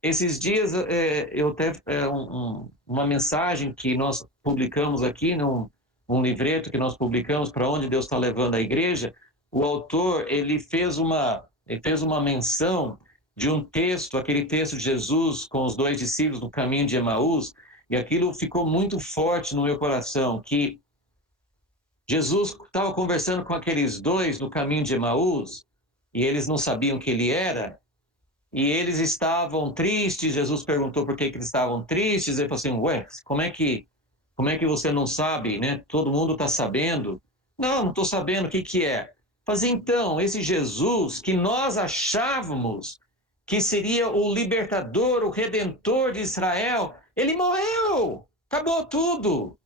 esses dias eu até uma mensagem que nós publicamos aqui, um livreto que nós publicamos para onde Deus está levando a igreja, o autor ele fez ele fez uma menção de um texto, aquele texto de Jesus com os 2 discípulos no caminho de Emaús, e aquilo ficou muito forte no meu coração, que Jesus estava conversando com aqueles 2 no caminho de Emaús, e eles não sabiam quem ele era, e eles estavam tristes. Jesus perguntou por que eles estavam tristes. Ele falou assim: ué, como é que você não sabe, né? Todo mundo está sabendo. Não estou sabendo o que é. Mas então, esse Jesus que nós achávamos que seria o libertador, o redentor de Israel, ele morreu. Acabou tudo.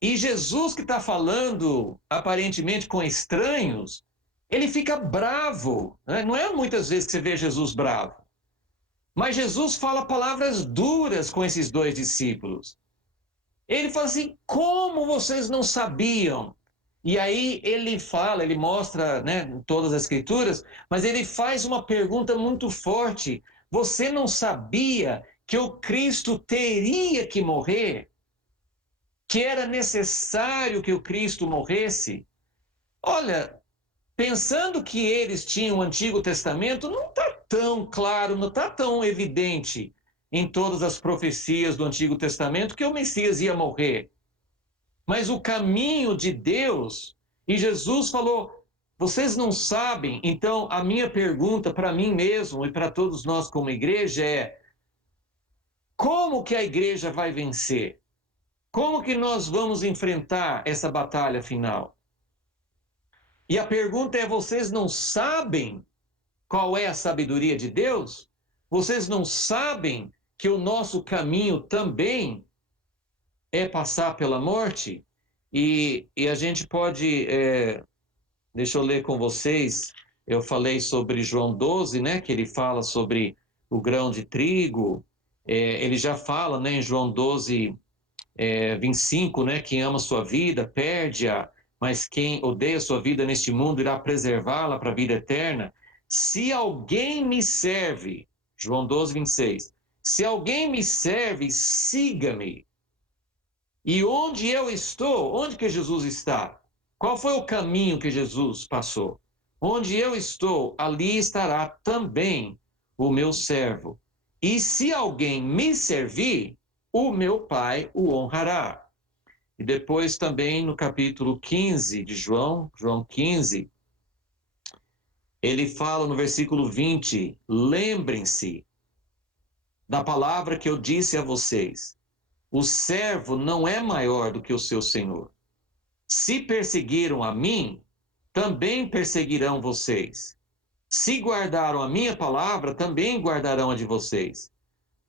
E Jesus que está falando, aparentemente com estranhos, ele fica bravo, né? Não é muitas vezes que você vê Jesus bravo. Mas Jesus fala palavras duras com esses 2 discípulos. Ele fala assim: como vocês não sabiam? E aí ele fala, ele mostra, né, todas as escrituras, mas ele faz uma pergunta muito forte. Você não sabia que o Cristo teria que morrer? Que era necessário que o Cristo morresse? Olha, pensando que eles tinham o Antigo Testamento, não está tão claro, não está tão evidente em todas as profecias do Antigo Testamento que o Messias ia morrer. Mas o caminho de Deus, e Jesus falou: vocês não sabem. Então, a minha pergunta para mim mesmo e para todos nós como igreja é: como que a igreja vai vencer? Como que nós vamos enfrentar essa batalha final? E a pergunta é: vocês não sabem qual é a sabedoria de Deus? Vocês não sabem que o nosso caminho também é passar pela morte? E a gente pode, deixa eu ler com vocês, eu falei sobre João 12, né, que ele fala sobre o grão de trigo, ele já fala, né, em João 12, 25, né, quem ama sua vida perde-a, mas quem odeia sua vida neste mundo irá preservá-la para a vida eterna. Se alguém me serve, João 12, 26, se alguém me serve, siga-me. E onde eu estou, onde que Jesus está? Qual foi o caminho que Jesus passou? Onde eu estou, ali estará também o meu servo. E se alguém me servir, o meu Pai o honrará. E depois também no capítulo 15 de João, João 15, ele fala no versículo 20: lembrem-se da palavra que eu disse a vocês. O servo não é maior do que o seu senhor. Se perseguiram a mim, também perseguirão vocês. Se guardaram a minha palavra, também guardarão a de vocês.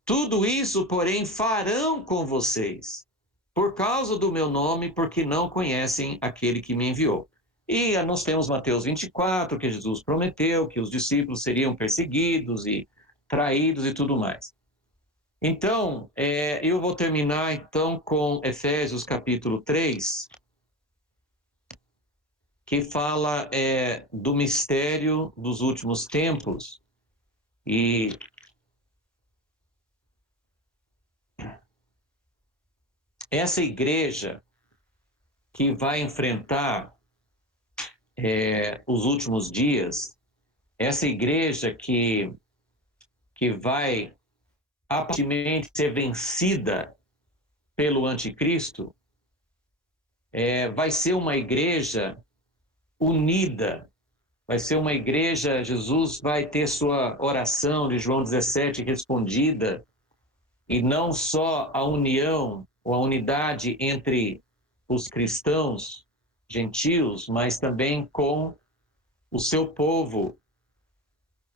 Tudo isso, porém, farão com vocês, por causa do meu nome, porque não conhecem aquele que me enviou. E nós temos Mateus 24, que Jesus prometeu que os discípulos seriam perseguidos e traídos e tudo mais. Então, eu vou terminar então com Efésios capítulo 3, que fala do mistério dos últimos tempos. E essa igreja que vai enfrentar os últimos dias, essa igreja que vai aparentemente ser vencida pelo anticristo, vai ser uma igreja unida, vai ser uma igreja, Jesus vai ter sua oração de João 17 respondida, e não só a união ou a unidade entre os cristãos gentios, mas também com o seu povo,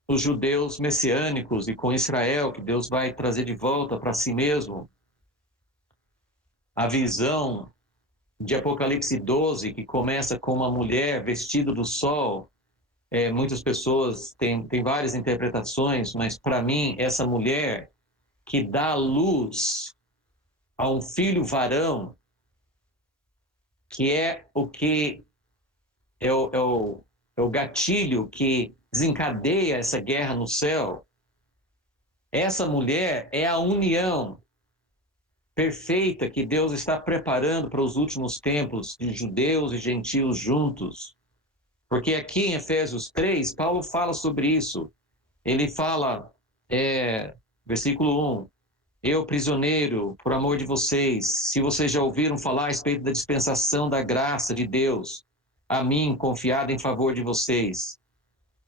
os judeus messiânicos, e com Israel, que Deus vai trazer de volta para si mesmo. A visão de Apocalipse 12, que começa com uma mulher vestida do sol, muitas pessoas têm várias interpretações, mas para mim, essa mulher que dá luz a um filho varão, que é o que é o gatilho que desencadeia essa guerra no céu. Essa mulher é a união perfeita que Deus está preparando para os últimos tempos de judeus e gentios juntos. Porque aqui em Efésios 3, Paulo fala sobre isso. Ele fala, versículo 1, eu, prisioneiro, por amor de vocês, se vocês já ouviram falar a respeito da dispensação da graça de Deus, a mim, confiada em favor de vocês.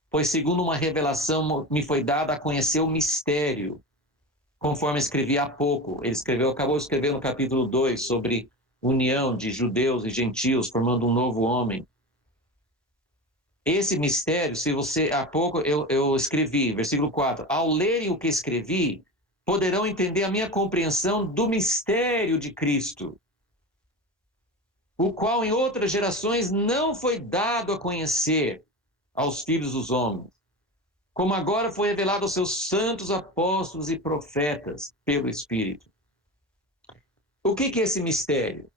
Pois segundo uma revelação me foi dada a conhecer o mistério, conforme escrevi há pouco. Ele acabou de escrever no capítulo 2 sobre união de judeus e gentios, formando um novo homem. Esse mistério, se você, há pouco eu escrevi, versículo 4, ao lerem o que escrevi, poderão entender a minha compreensão do mistério de Cristo, o qual em outras gerações não foi dado a conhecer aos filhos dos homens, como agora foi revelado aos seus santos apóstolos e profetas pelo Espírito. O que é esse mistério?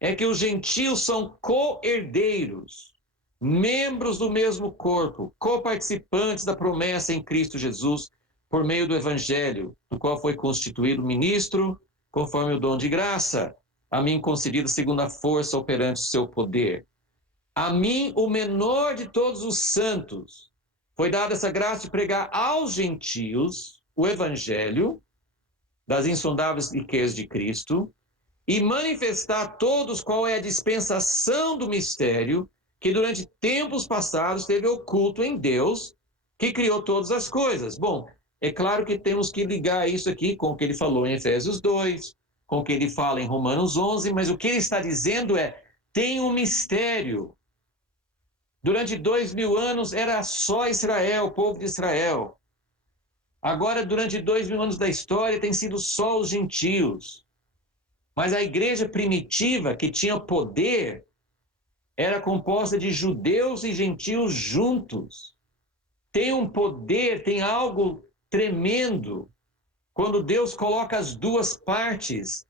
É que os gentios são co-herdeiros, membros do mesmo corpo, coparticipantes da promessa em Cristo Jesus, por meio do Evangelho, do qual foi constituído ministro, conforme o dom de graça, a mim concedido segundo a força operante do seu poder. A mim, o menor de todos os santos, foi dada essa graça de pregar aos gentios o Evangelho das insondáveis riquezas de Cristo, e manifestar a todos qual é a dispensação do mistério que durante tempos passados esteve oculto em Deus, que criou todas as coisas. Bom, é claro que temos que ligar isso aqui com o que ele falou em Efésios 2, com o que ele fala em Romanos 11, mas o que ele está dizendo é, tem um mistério. Durante 2000 anos era só Israel, o povo de Israel. Agora, durante 2000 anos da história, tem sido só os gentios. Mas a igreja primitiva, que tinha poder, era composta de judeus e gentios juntos. Tem um poder, tem algo tremendo quando Deus coloca as duas partes.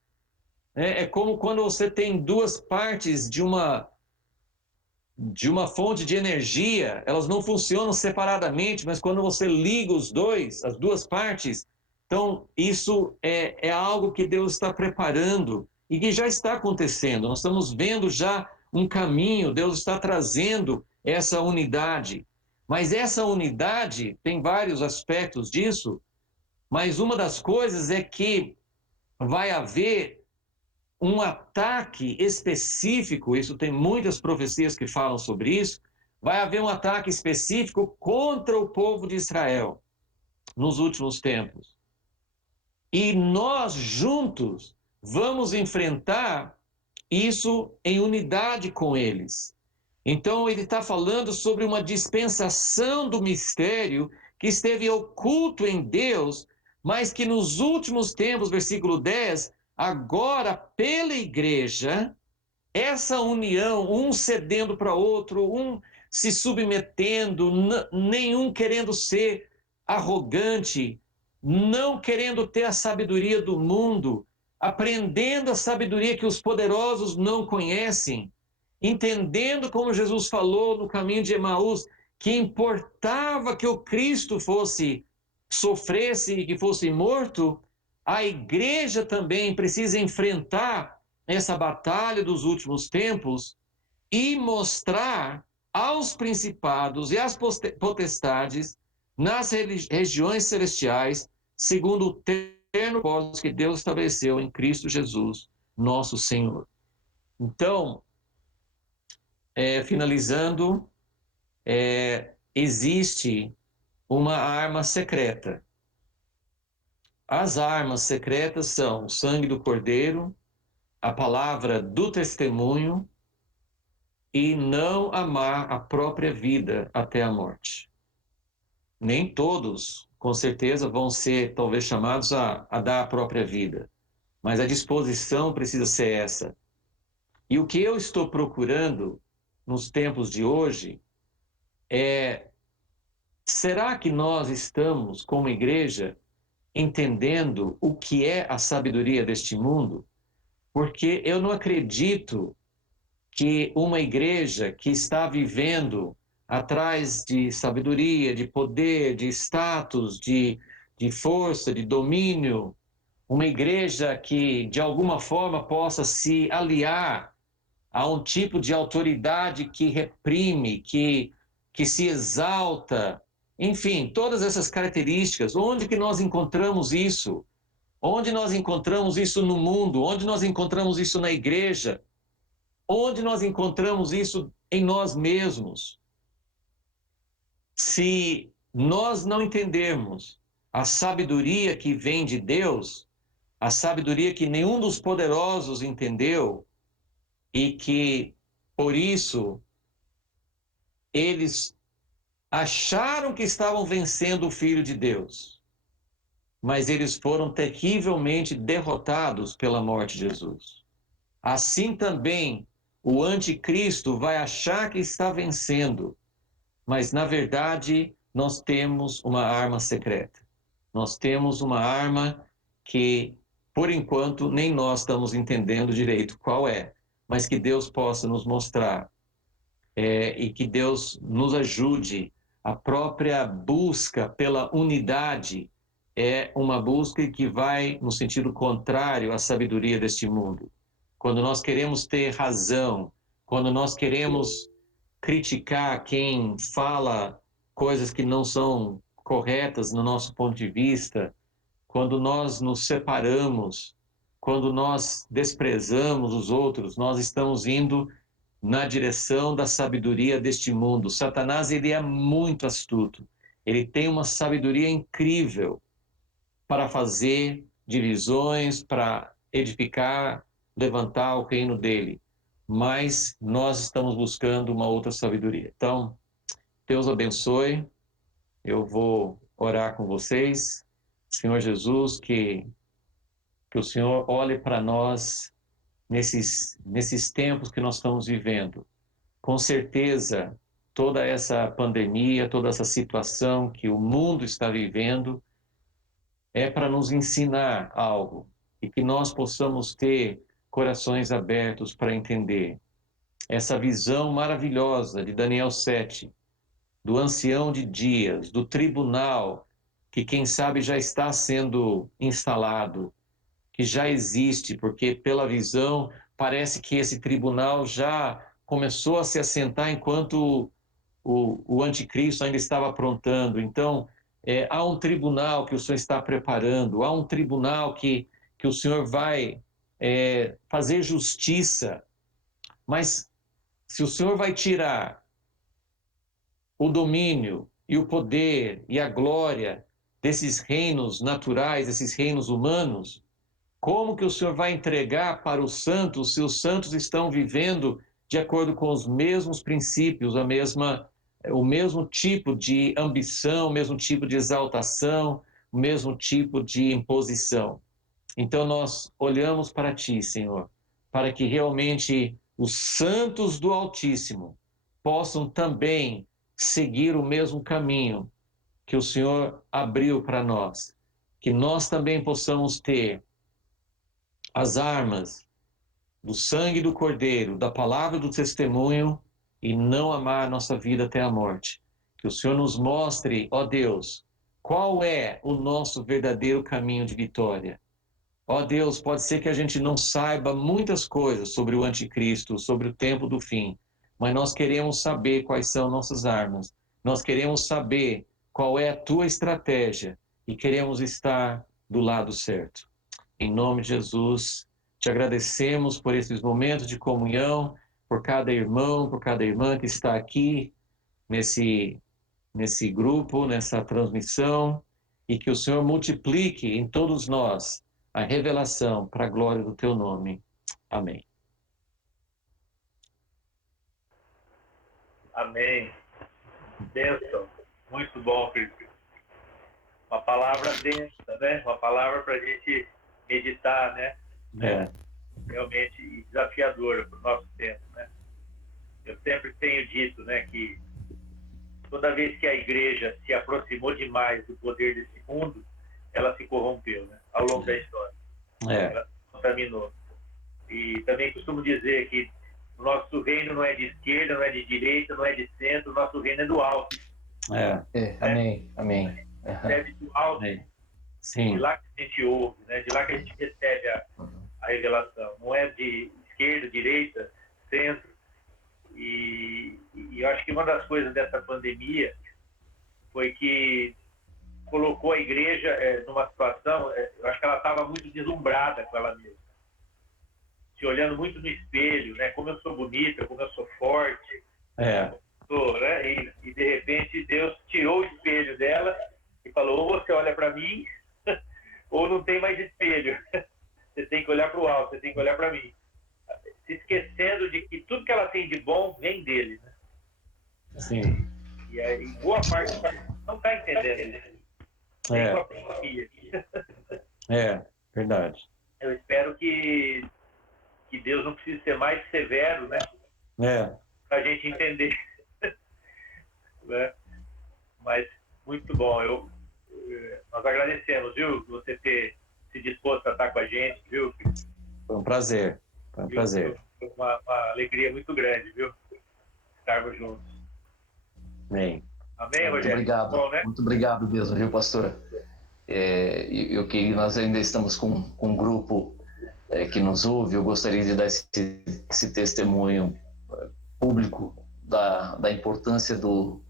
É como quando você tem duas partes de uma fonte de energia, elas não funcionam separadamente, mas quando você liga as duas partes, então isso é algo que Deus está preparando e que já está acontecendo. Nós estamos vendo já um caminho, Deus está trazendo essa unidade. Mas essa unidade tem vários aspectos disso, mas uma das coisas é que vai haver um ataque específico, isso tem muitas profecias que falam sobre isso, vai haver um ataque específico contra o povo de Israel nos últimos tempos. E nós juntos vamos enfrentar isso em unidade com eles. Então ele está falando sobre uma dispensação do mistério que esteve oculto em Deus, mas que nos últimos tempos, versículo 10, agora pela igreja, essa união, um cedendo para outro, um se submetendo, nenhum querendo ser arrogante, não querendo ter a sabedoria do mundo, aprendendo a sabedoria que os poderosos não conhecem, entendendo como Jesus falou no caminho de Emaús, que importava que o Cristo sofresse e que fosse morto, a igreja também precisa enfrentar essa batalha dos últimos tempos e mostrar aos principados e às potestades nas regiões celestiais, segundo o eterno propósito que Deus estabeleceu em Cristo Jesus, nosso Senhor. Então, finalizando, existe uma arma secreta. As armas secretas são o sangue do Cordeiro, a palavra do testemunho e não amar a própria vida até a morte. Nem todos, com certeza, vão ser talvez chamados a dar a própria vida, mas a disposição precisa ser essa. E o que eu estou procurando nos tempos de hoje é: será que nós estamos, como igreja, entendendo o que é a sabedoria deste mundo? Porque eu não acredito que uma igreja que está vivendo atrás de sabedoria, de poder, de status, de força, de domínio, uma igreja que de alguma forma possa se aliar há um tipo de autoridade que reprime, que se exalta, enfim, todas essas características. Onde que nós encontramos isso? Onde nós encontramos isso no mundo? Onde nós encontramos isso na igreja? Onde nós encontramos isso em nós mesmos? Se nós não entendermos a sabedoria que vem de Deus, a sabedoria que nenhum dos poderosos entendeu, e que, por isso, eles acharam que estavam vencendo o Filho de Deus, mas eles foram terrivelmente derrotados pela morte de Jesus. Assim também, o anticristo vai achar que está vencendo, mas, na verdade, nós temos uma arma secreta. Nós temos uma arma que, por enquanto, nem nós estamos entendendo direito qual é, mas que Deus possa nos mostrar, e que Deus nos ajude. A própria busca pela unidade é uma busca que vai no sentido contrário à sabedoria deste mundo. Quando nós queremos ter razão, quando nós queremos criticar quem fala coisas que não são corretas no nosso ponto de vista, quando nós nos separamos, quando nós desprezamos os outros, nós estamos indo na direção da sabedoria deste mundo. Satanás, ele é muito astuto. Ele tem uma sabedoria incrível para fazer divisões, para edificar, levantar o reino dele. Mas nós estamos buscando uma outra sabedoria. Então, Deus abençoe. Eu vou orar com vocês. Senhor Jesus, que o Senhor olhe para nós nesses tempos que nós estamos vivendo. Com certeza, toda essa pandemia, toda essa situação que o mundo está vivendo é para nos ensinar algo e que nós possamos ter corações abertos para entender essa visão maravilhosa de Daniel 7, do ancião de dias, do tribunal que, quem sabe, já está sendo instalado, que já existe, porque pela visão parece que esse tribunal já começou a se assentar enquanto o anticristo ainda estava aprontando. Então, há um tribunal que o Senhor está preparando, há um tribunal que o Senhor vai fazer justiça, mas se o Senhor vai tirar o domínio e o poder e a glória desses reinos naturais, desses reinos humanos, como que o Senhor vai entregar para os santos se os santos estão vivendo de acordo com os mesmos princípios, o mesmo tipo de ambição, o mesmo tipo de exaltação, o mesmo tipo de imposição? Então nós olhamos para Ti, Senhor, para que realmente os santos do Altíssimo possam também seguir o mesmo caminho que o Senhor abriu para nós, que nós também possamos ter as armas do sangue do Cordeiro, da palavra do testemunho, e não amar a nossa vida até a morte. Que o Senhor nos mostre, ó Deus, qual é o nosso verdadeiro caminho de vitória. Ó Deus, pode ser que a gente não saiba muitas coisas sobre o anticristo, sobre o tempo do fim, mas nós queremos saber quais são nossas armas. Nós queremos saber qual é a tua estratégia e queremos estar do lado certo. Em nome de Jesus, te agradecemos por esses momentos de comunhão, por cada irmão, por cada irmã que está aqui nesse grupo, nessa transmissão, e que o Senhor multiplique em todos nós a revelação para a glória do teu nome. Amém. Amém. Bênção. Muito bom, Felipe. Uma palavra densa, né? Uma palavra para a gente meditar, né? Realmente desafiadora para o nosso tempo, né? Eu sempre tenho dito, né, que toda vez que a igreja se aproximou demais do poder desse mundo, ela se corrompeu, né? Ao longo da história. Ela se contaminou. E também costumo dizer que o nosso reino não é de esquerda, não é de direita, não é de centro, o nosso reino é do alto. Amém, amém. É do alto. Sim. De lá que a gente ouve, né? De lá que a gente recebe a revelação. Não é de esquerda, direita, centro. E eu acho que uma das coisas dessa pandemia foi que colocou a igreja numa situação, eu acho que ela estava muito deslumbrada com ela mesma, se olhando muito no espelho, né? Como eu sou bonita, como eu sou forte, né? E de repente Deus tirou o espelho dela e falou: ou você olha para mim, ou não tem mais espelho. Você tem que olhar para o alto, você tem que olhar para mim. Se esquecendo de que tudo que ela tem de bom vem dele, né? Sim. E aí, boa parte não está entendendo isso. Verdade. Eu espero que Deus não precise ser mais severo, né? Para a gente entender. Né? Mas, muito bom. Nós agradecemos, viu? Você ter se disposto a estar com a gente, viu? Foi um prazer. Foi um prazer. Foi uma alegria muito grande, viu? Estarmos juntos. Amém. Amém, Rogério? Muito obrigado. Bom, né? Muito obrigado mesmo, viu, pastora? Nós ainda estamos com um grupo que nos ouve. Eu gostaria de dar esse testemunho público da importância do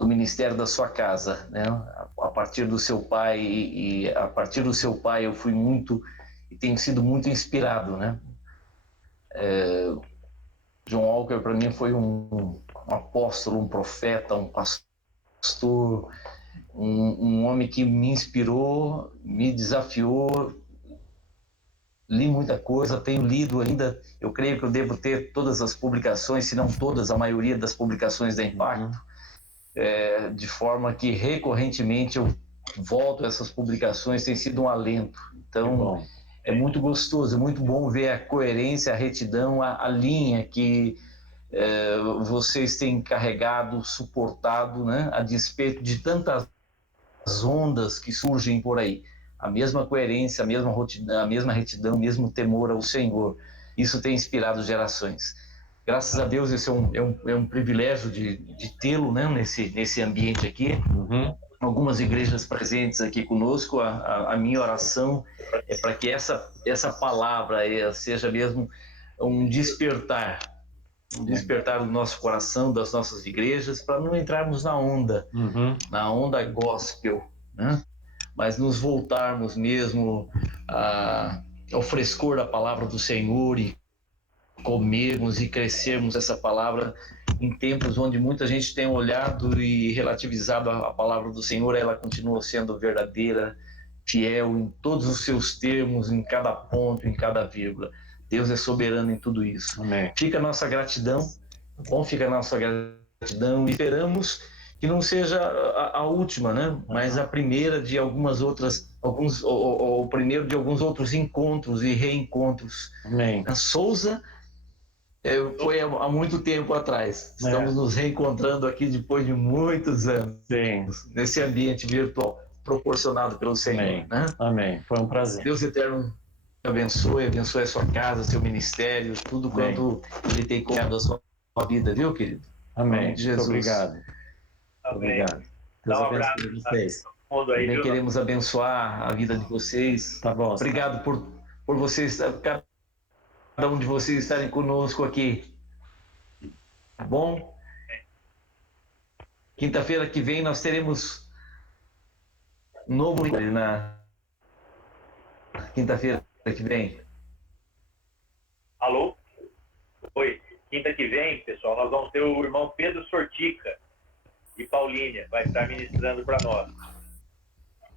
ministério da sua casa, né? A partir do seu pai, e a partir do seu pai eu fui muito e tenho sido muito inspirado, né? John Walker para mim foi um apóstolo, um profeta, um pastor, um homem que me inspirou, me desafiou. Li muita coisa, tenho lido ainda. Eu creio que eu devo ter todas as publicações, se não todas, a maioria das publicações da Impacto, de forma que recorrentemente eu volto a essas publicações, tem sido um alento. Então, é muito gostoso, é muito bom ver a coerência, a retidão, a linha que vocês têm carregado, suportado, né, a despeito de tantas ondas que surgem por aí. A mesma coerência, a mesma retidão, o mesmo temor ao Senhor. Isso tem inspirado gerações. Graças a Deus, esse é um privilégio de tê-lo, né, nesse ambiente aqui. Algumas igrejas presentes aqui conosco. A minha oração é para que essa palavra seja mesmo um despertar do nosso coração, das nossas igrejas, para não entrarmos na onda gospel, né? Mas nos voltarmos mesmo ao frescor da palavra do Senhor e comermos e crescermos essa palavra em tempos onde muita gente tem olhado e relativizado a palavra do Senhor. Ela continua sendo verdadeira, fiel em todos os seus termos, em cada ponto, em cada vírgula. Deus é soberano em tudo isso. Amém. Fica a nossa gratidão, fica a nossa gratidão, e esperamos que não seja a última, né? Mas a primeira de algumas outras, o primeiro de alguns outros encontros e reencontros. Amém. A Souza foi há muito tempo atrás. Estamos nos reencontrando aqui depois de muitos anos. Sim. Nesse ambiente virtual proporcionado pelo Senhor. Amém. Né? Amém. Foi um prazer. Deus eterno abençoe a sua casa, seu ministério, tudo quanto Ele tem colocado a sua vida, viu, querido? Amém. Jesus. Muito obrigado. Amém. Obrigado. Deus abençoe vocês. Também queremos abençoar a vida de vocês. Tá bom. Obrigado por vocês, cada um de vocês estarem conosco aqui. Tá bom? Quinta-feira que vem nós teremos um novo na quinta-feira que vem. Alô? Oi. Quinta que vem, pessoal, nós vamos ter o irmão Pedro Sortica, de Paulínia, vai estar ministrando para nós.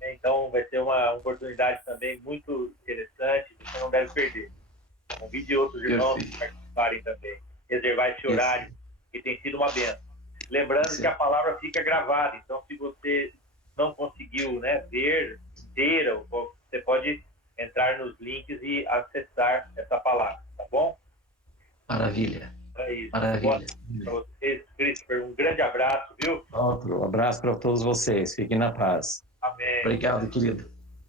Então, vai ser uma oportunidade também muito interessante, você não deve perder. Convide outros irmãos para participarem também. Reservar esse horário, que tem sido uma bênção. Lembrando que a palavra fica gravada, então se você não conseguiu, né, ver inteira, você pode entrar nos links e acessar essa palavra, tá bom? Maravilha. É isso. Maravilha. Para vocês, Christopher, um grande abraço, viu? Outro abraço para todos vocês. Fiquem na paz. Amém. Obrigado, querido.